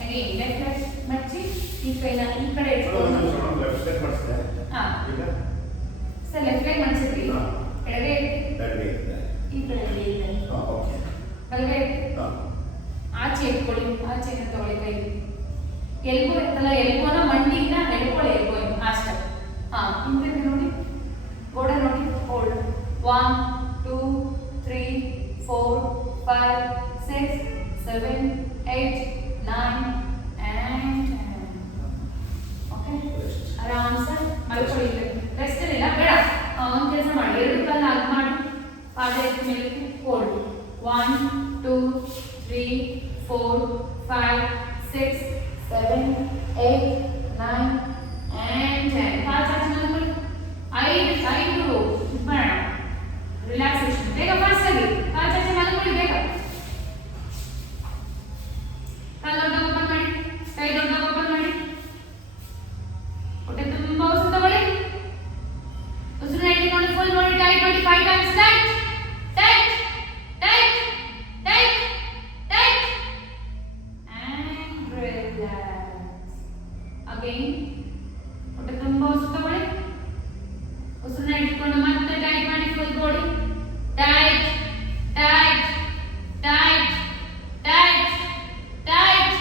ಅಗೇನ್ ಲೆಫ್ಟ್ ಮಡ್ಚಿ ಈ ಕೈನ ಈ ಕಡೆ ಇಟ್ಕೊಂಡು ಸರ್ ಲೆಫ್ಟ್ ಲೆಗ್ ಮಡ್ಚಿದ್ರಿ ಎಡಗೈ ಈ ಕಡೆ ಬಲಗೈ ಆಚೆ ಇಟ್ಕೊಳ್ಳಿ ಆಚೆ ತಗೊಳ್ಳಿ ಕೈ ಎಲ್ಬೋ ಇರ್ತಲ್ಲ ಎಲ್ಬೋನ ಮಂಡಿನ ಎಳ್ಕೊಳ್ಳಿ ಆರಾಮ್ಸೆ ಮಲ್ಕೊಳ್ಳಿ. ರೆಸ್ಟ್ ಇಲ್ಲ ಬೇಡ. ಒಂದು ಕೆಲಸ ಮಾಡಿ, ಎರಡು ಕಾಲ ಅಗ್ ಮಾಡಿ ಪಾದ ಎತ್ತಿ ಮೇಲೆ ಹೋಲ್ಡ್. 1 2 3 4 5 6 7 8 9 and 10. ಕಾಲ ಚಾಚಿ ಮಲ್ಕೊಳ್ಳಿ. 5 ಬೇಡ. ರಿಲ್ಯಾಕ್ಸೇಷನ್ ಬೇಗ ಫಾಸ್ಟ್ ಆಗಿ ಕಾಲ ಚಾಚಿ ಮಲ್ಕೊಳ್ಳಿ ಬೇಗ. ಕಾಲ ದೊಡ್ಡ ಓಪನ್ ಮಾಡಿ, ಕೈ ದೊಡ್ಡ ಓಪನ್ ಮಾಡಿ. ಹೊಟ್ಟೆ ತುಂಬಾ ಉಸಿರು ತಗೊಳ್ಳಿ. ಉಸಿರನ್ನ ಹಿಡಿದುಕೊಂಡು ಫುಲ್ ಬಾಡಿ ಟೈಟ್ ಮಾಡಿ 5 times tight tight tight tight tight and relax. Again ಹೊಟ್ಟೆ ತುಂಬಾ ಉಸಿರು ತಗೊಳ್ಳಿ. ಉಸಿರನ್ನ ಹಿಡಿದುಕೊಂಡು ಮತ್ತೆ ಟೈಟ್ ಮಾಡಿ full body tight tight tight tight tight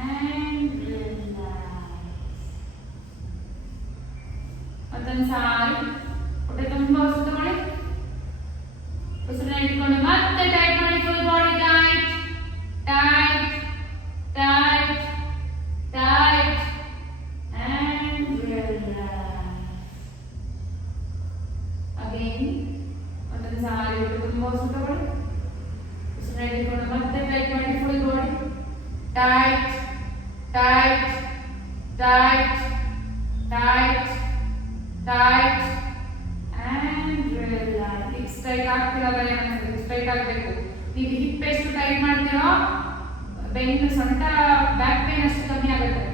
and relax. ಮತ್ತೊಂದು ಸಾರಿ ಹೊಟ್ಟೆ ತುಂಬಾ ಉಸಿರು ತಗೊಳ್ಳಿ. ಉಸಿರನ್ನ ಹಿಡ್ಕೊಂಡು ಮತ್ತೆ ಟೈಟ್ ಮಾಡಿ full body tight tight tight tight and relax. Again ಮತ್ತೊಂದು ಸಾರಿ ಹೊಟ್ಟೆ ತುಂಬಾ ಉಸಿರು ತಗೊಳ್ಳಿ. ಉಸಿರನ್ನ ಹಿಡ್ಕೊಂಡು ಮತ್ತೆ ಟೈಟ್ ಮಾಡಿ full body tight tight tight tight tight and relax. Hips tight ಆಗ್ತಿರಲ್ಲ, ಹಿಪ್ಸ್ ಟೈಟ್ ಆಗಬೇಕು. ನೀವು ಹಿಪ್ ಎಷ್ಟು ಟೈಟ್ ಮಾಡ್ತೀರೋ ಬೆನ್ನು ಸೊಂಟ ಬ್ಯಾಕ್ ಪೇನ್ ಅಷ್ಟು ಕಮ್ಮಿ ಆಗುತ್ತೆ.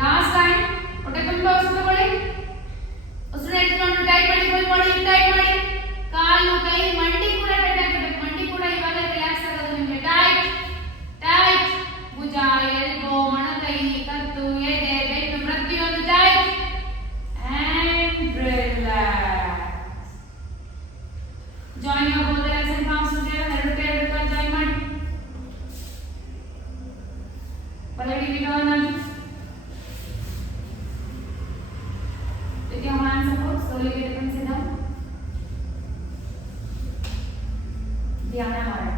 ಲಾಸ್ಟ್ ಟೈಮ್ ಹೊಟ್ಟೆ ತುಂಬಾ ಉಸಿರು ತಗೊಳ್ಳಿ. ಉಸಿರು ಹಿಡ್ಕೊಂಡು ಟೈಟ್ ಮಾಡಿ ಫುಲ್ ಬಾಡಿ ಟೈಟ್ ಮಾಡಿ. ಕಾಲು ಕೈ ಮಂಡಿ ಕೂಡ ಟೈಟ್ ಆಗಬೇಕು. ಮಂಡಿ ಕೂಡ ಇವಾಗ ರಿಲ್ಯಾಕ್ಸ್ ಆಗೋದು ನಿಮಗೆ. ಟೈಟ್ ಟೈಟ್ ಭುಜ ಎಲ್ಬೋ ಮೊಣಕೈ ಕತ್ತು ಎದೆ ಬೆನ್ನು ಪ್ರತಿಯೊಂದು tight and relax. Join your both the legs and palms together. ಎರಡು ಕೈ ಜಾಯಿನ್ ಮಾಡಿ. ಬಲಗೈ ವಿಧಾನ. With your hands support, slowly get up and sit down. ಧ್ಯಾನ ಮಾಡಿ.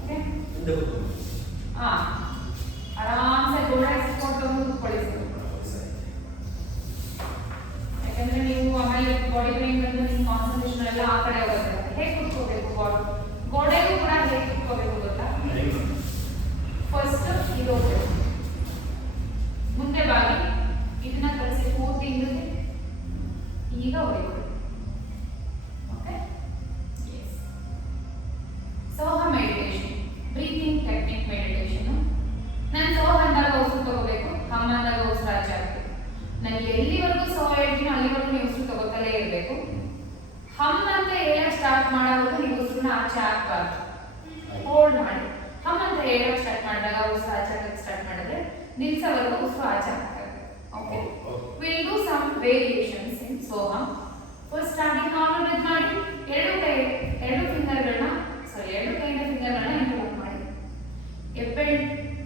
Okay? ಹಿಂದೆ ಕೂತ್ಕೊ. ಆರಾಮ್ಸೆ ಗೋಡೆ ಸಪೋರ್ಟ್ ತಗೊಂಡು ಕೂತ್ಕೊಳ್ಳಿ. ಯಾಕಂದ್ರೆ ನೀವು ಆಮೇಲೆ ಬಾಡಿ ಪೇನ್ ಬಂದು ನಿಮ್ಮ ಕಾನ್ಸಂಟ್ರೇಷನ್ ಎಲ್ಲ ಆ ಕಡೆ ಹೋಗುತ್ತೆ. ಹೇಗೆ ಕೂತ್ಕೋಬೇಕು ಗೋಡೆಗೂ ಕೂಡ ಹೇಗೆ ಕೂತ್ಕೋಬೇಕು ಗೊತ್ತಾ? ಫಸ್ಟ್ ಇದು ಹೋಗ್ಬೇಕು, ಮುಂದೆ ಬಾಗಿ ಇದನ್ನ ಕಳಿಸಿ ಪೂರ್ತಿ ಹಿಂದೆ ಈಗ ಹೊಡಿಬೇಕು. ಓಕೆ, ಸೋಹ ಮೆಡಿಟೇಷನ್, ಬ್ರೀತಿಂಗ್ ಟೆಕ್ನಿಕ್ ಮೆಡಿಟೇಷನ್. ನಾನು ಸೋಹ ಅಂದಾಗ ಉಸಿರು ತಗೋಬೇಕು, ಹಮ್ ಅಂದಾಗ ಉಸಿರು ಆಚೆ ಹಾಕಬೇಕು. ನಾನು ಎಲ್ಲಿವರೆಗೂ ಸೋಹ ಹೇಳ್ತೀನಿ ಅಲ್ಲಿವರೆಗೂ ನೀವು ಉಸಿರು ತಗೋತಲೇ ಇರಬೇಕು. ಹಮ್ ಅಂತ ಹೇಳಕ್ ಸ್ಟಾರ್ಟ್ ಮಾಡೋದು ನೀವು ಉಸಿರನ್ನ ಆಚೆ ಹಾಕಬಾರ್ದು, ಹೋಲ್ಡ್ ಮಾಡಿ. ಹಮ್ ಅಂತ ಹೇಳಕ್ ಸ್ಟಾರ್ಟ್ ಮಾಡಿದಾಗ ಉಸಿರು ಆಚೆ ಹಾಕಕ್ಕೆ ಸ್ಟಾರ್ಟ್ ಮಾಡಿದ್ರೆ ನಿಲ್ಸೋವರೆಗೂ ಉಸಿರು ಆಚೆ ಹಾಕಬೇಕು. Okay, will do some variations in ಸೋಹಂ. ಫಸ್ಟ್ ಸ್ಟಾರ್ಟಿಂಗ್ ನಾರ್ಮಲ್ ಬ್ರೆತ್ ಮಾಡಿ. ಎರಡು ಕೈಯಿಂದ ಫಿಂಗರ್ಗಳನ್ನ ಇಂಟರ್ಲಾಕ್ ಮಾಡಿ. ಎಪ್ಪೆಲ್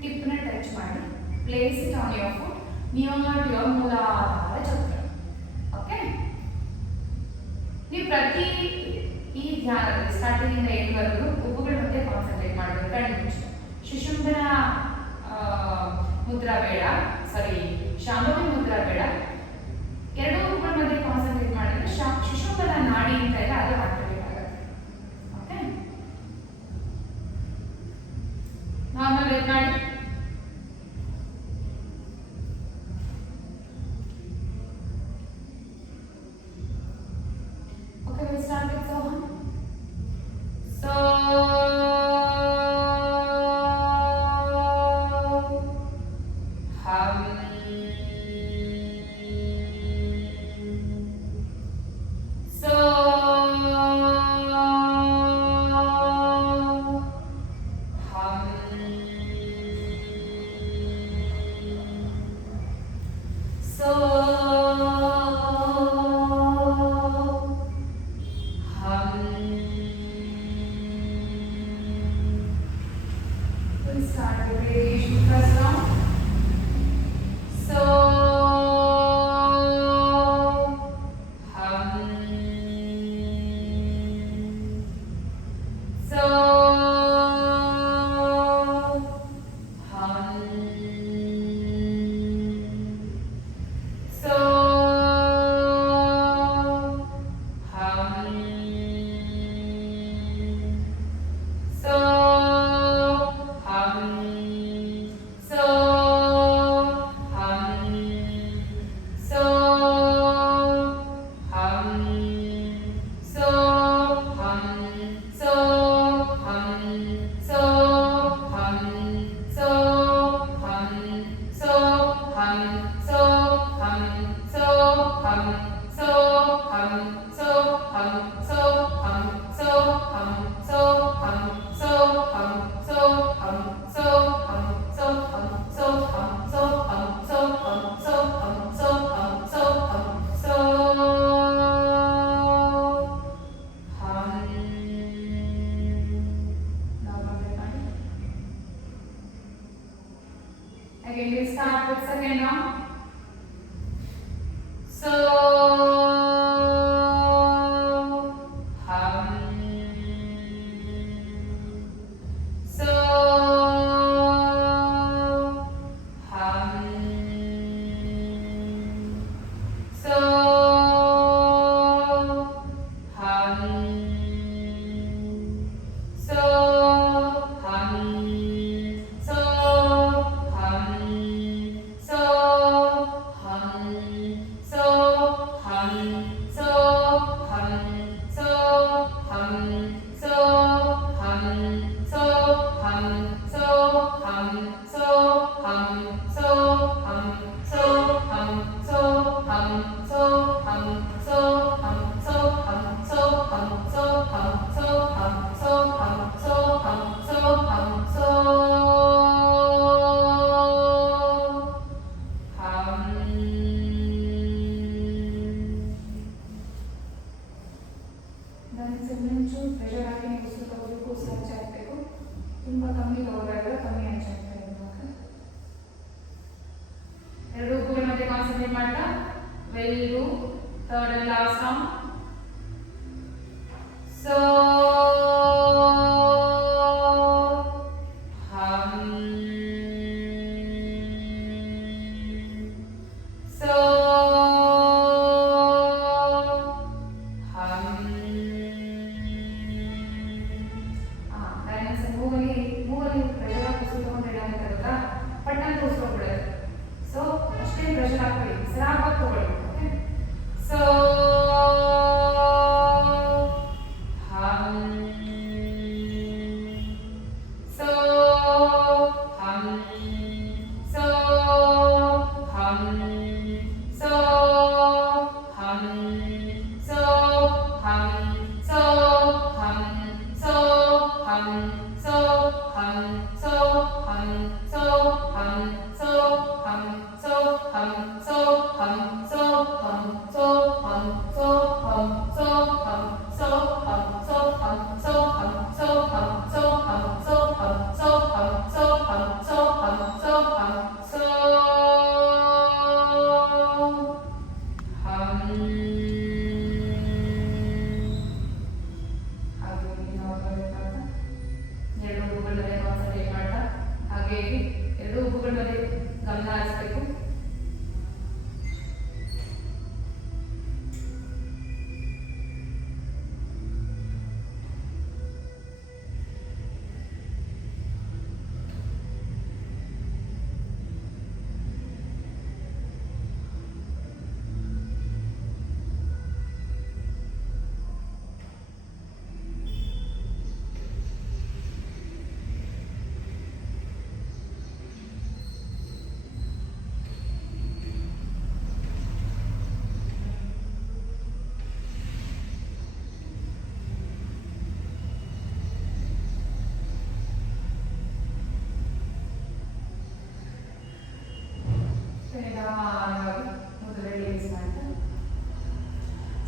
ಟಿಪ್ನ ಟಚ್ ಮಾಡಿ. Place it on your foot near to your ಮೂಲಾಧಾರ ಚಕ್ರ. ಓಕೆ, ನೀವು ಪ್ರತಿ ಈ ಧ್ಯಾನದಲ್ಲಿ ಸ್ಟಾರ್ಟಿಂಗ್ ಇಂದ ಎಂಡ್ವರೆಗೂ ಉಬ್ಬುಗಳ ಮಧ್ಯೆ ಕಾನ್ಸಂಟ್ರೇಟ್ ಮಾಡಬೇಕು. ಕಣ್ಣು ಮುಚ್ಚಿ ಶಿಶುಂಭನ ಮುದ್ರಾ ಬೇಡ, ಶಾಂಭವಿ ಮುದ್ರಾ ಬೇಡ. ಎರಡು ಉಬ್ಬುಗಳ ಮಧ್ಯೆ ಕಾನ್ಸಂಟ್ರೇಟ್ ಮಾಡಿದ್ರೆ ಶಿಶುಂಭನ ನಾಡಿ ಅಂತ ಇಲ್ಲ, ಅದು ಆಕ್ಟಿವೇಟ್ ಆಗುತ್ತೆ. ಓಕೆ, ನಾರ್ಮಲ್ ಬ್ರೆತ್ ಮಾಡಿ. Okay, we'll start with Soham. So hum so hum, so hum, so hum, so hum, so hum, so hum, so hum, so hum, so hum, so hum, so hum, so hum, so hum, so hum, so hum, so hum, so hum, so hum, so hum, so pressure ಹಾಕಿ ನೀವು ಉಸಿರು ತಗೋಬೇಕು, ಉಸಿರು ಹಚ್ಚಾಕಬೇಕು. ತುಂಬ ಕಮ್ಮಿ ತಗೋದಾದ್ರೆ ಕಮ್ಮಿ ಹಚ್ಚಾಕ್ತಾ ಇರಬೇಕು. ಎರಡು ಉಗುಗಳ ಮಧ್ಯೆ ಕಾನ್ಸಂಟ್ರೇಟ್ ಮಾಡ್ತಾ very do third and last sound so ಎರಡು ಉಗುಗಳ ಮೇಲೆ ಗಮನ ಹರಿಸಬೇಕು.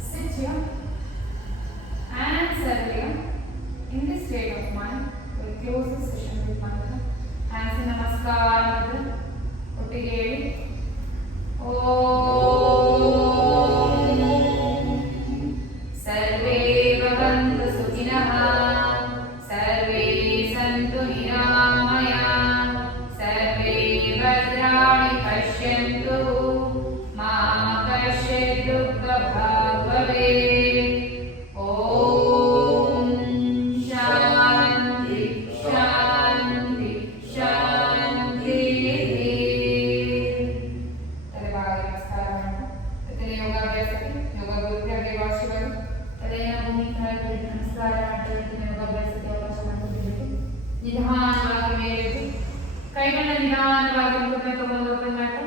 Sit here and settle here. In this state of mind, we'll close this session with mantra. Hands in namaskar. ಒಟ್ಟಿಗೆ ಹೇಳಿ ಓಂ ಸರ್ವೇ ಭವಂತು ಸುಖಿನಃ ಸರ್ವೇ ಸಂತು ನಿರಾಮಯಾಃ ಸರ್ವೇ ಭದ್ರಾಣಿ ಪಶ್ಯन्तು ಮಾ ಕಶ್ಚಿತ್ ದುಃಖಭಾಗ್ ಭವೇತ್. ಓಂ ಶಾಂತಿ ಶಾಂತಿ ಶಾಂತಿ. ತಲೆಬಾಗಿ ನಮಸ್ಕಾರ ಮಾಡೋಣ. ಪ್ರತಿದಿನ ಯೋಗಾಭ್ಯಾಸಕ್ಕೆ ಯೋಗ ಗುರುಗೆ ಆಶೀರ್ವಾದ. ತಲೆಯನ್ನು ಭೂಮಿ ಕೆಳಗೆ ನಮಸ್ಕಾರ ಮಾಡ್ತಾ ಯೋಗಾಭ್ಯಾಸಕ್ಕೆ ಅವಕಾಶ ಮಾಡಿಕೊಟ್ಟಿದ್ದೀವಿ. ನಿಧಾನವಾಗಿ ಮೇಲೆದ್ದು ಕೈಗಳನ್ನ ನಿಧಾನವಾಗಿ ಮುಂದೆ ತಗೊಂಡು ಓಪನ್ ಮಾಡ್ತಾ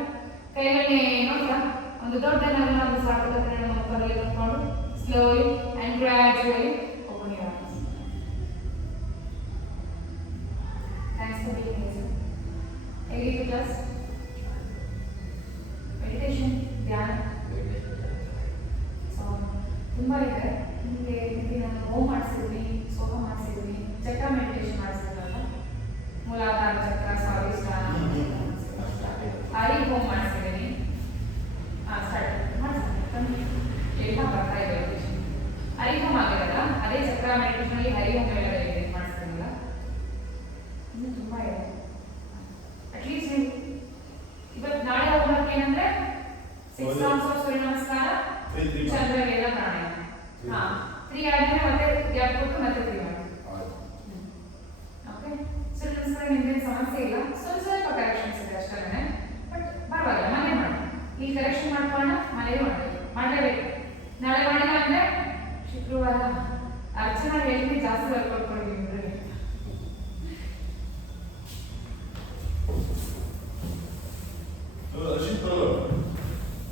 ಕೈಗಳನ್ನೇ ನೋಡ್ತಾ ಒಂದು ದೊಡ್ಡ ನಗರ ಒಂದು ಸಾರ್ಥಕತೆಯನ್ನು ಮುಖದಲ್ಲಿ ತಗೊಂಡು slowly and ಗ್ರಾಜುಯಲಿ open your eyes. Thanks for being here. ಹೇಗೆ ಕ್ಲಾಸ್ ಮೆಡಿಟೇಷನ್ ಧ್ಯಾನ ಸೊ ತುಂಬ ಇದೆ. ನಿಮಗೆ ನಾನು ಓಮ್ ಮಾಡಿಸಿದ್ವಿ, ಸೋಹ ಮಾಡಿಸಿದ್ವಿ, ಚಕ್ರ ಮೆಡಿಟೇಷನ್ ಮಾಡಿಸಿದ್ರಲ್ಲ, ಮೂಲಾಧಾರ ಚಕ್ರ, ಸ್ವಾದಿಷ್ಠಾನ, ಹರಿ ಹೋಮ್ ಮಾಡಿಸಿದ್ದೀನಿ. ಸ್ಟಾರ್ಟ್ ಮಾಡಿಸಿದ್ದೀನಿ. ಎಲ್ಲ ಬರ್ತಾ ಇದೆ ಮೆಡಿಟೇಷನ್. ಹರಿ ಹೋಮ್ ಆಗಿರಲ್ಲ, ಅದೇ ಚಕ್ರ ಮೆಡಿಟೇಷನಲ್ಲಿ ಹರಿ ಹೋಮ್ ಎಲ್ಲ ಮಾಡಿಸ್ತಿರಲಿಲ್ಲ. ಇನ್ನು ತುಂಬ ಇದೆ. ಅಟ್ಲೀಸ್ಟ್ ನೀವು ಇವತ್ತು ನಾಳೆ ಹೋಗ್ಬೇಕು ಏನಂದ್ರೆ 6 rounds of ಸೂರ್ಯ ನಮಸ್ಕಾರ, ಚಂದ್ರವೇದ ಪ್ರಾಣಾಯಾಮ. 3 ಆದ್ಮೇಲೆ ಮತ್ತೆ ಗ್ಯಾಪ್ ಕೊಟ್ಟು ಮತ್ತೆ 3 ಮಾಡಿ. ಓಕೆ, ಸೂರ್ಯ ನಮಸ್ಕಾರ ನಿಮ್ಗೆ ಸಮಸ್ಯೆ ಇಲ್ಲ, ಸ್ವಲ್ಪ ಕರೆಕ್ಷನ್ಸ್ ಇದೆ ಅಷ್ಟೇ. ಬಟ್ ಪರವಾಗಿಲ್ಲ, ಮನೆ ಮಾಡಿ. ಈ ಕರೆಕ್ಷನ್ ಮಾಡ್ಕೊಳ್ಳೋಣ. ಚೆನ್ನಾಗಿ ಹೇಳ್ತೀನಿ, ಜಾಸ್ತಿ ಬರ್ಕೊಟ್ಬಿಡಿ ಇವ್ರಿಗೆ. ಅಶ್ವಿನ್ ಬರಲ್ಲ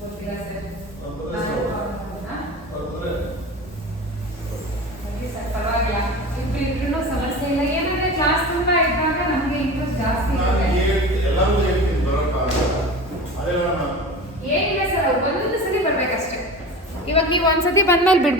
ಗೊತ್ತಿಲ್ಲ ಸರ್. ಬರ್ತಾರೆ. ಸರಿ ಸರ್, ಪರವಾಗಿಲ್ಲ. ಇಬ್ರು ಸಮಸ್ಯೆ ಇಲ್ಲ. ಏನಂದ್ರೆ ಕ್ಲಾಸ್ ತುಂಬಾ ಇದ್ದಾಗ ನಮಗೆ ಇಂಟ್ರೆಸ್ಟ್ ಜಾಸ್ತಿ ನಾನು ಇರುತ್ತೆ. ಎಲ್ಲಾನು ಹೇಳ್ತೀನಿ ಬರೋಕ್ಕಾಗಲ್ಲ. ಅದೇ ನಾನು ಏನಿಲ್ಲ ಸರ್, ಅವ್ರು ಒಂದೊಂದು ಸತಿ ಬರ್ಬೇಕಷ್ಟೇ. ಇವಾಗ ನೀವು ಒಂದ್ಸತಿ ಬಂದ್ಮೇಲೆ ಬಿಡ್ಬೇಕು.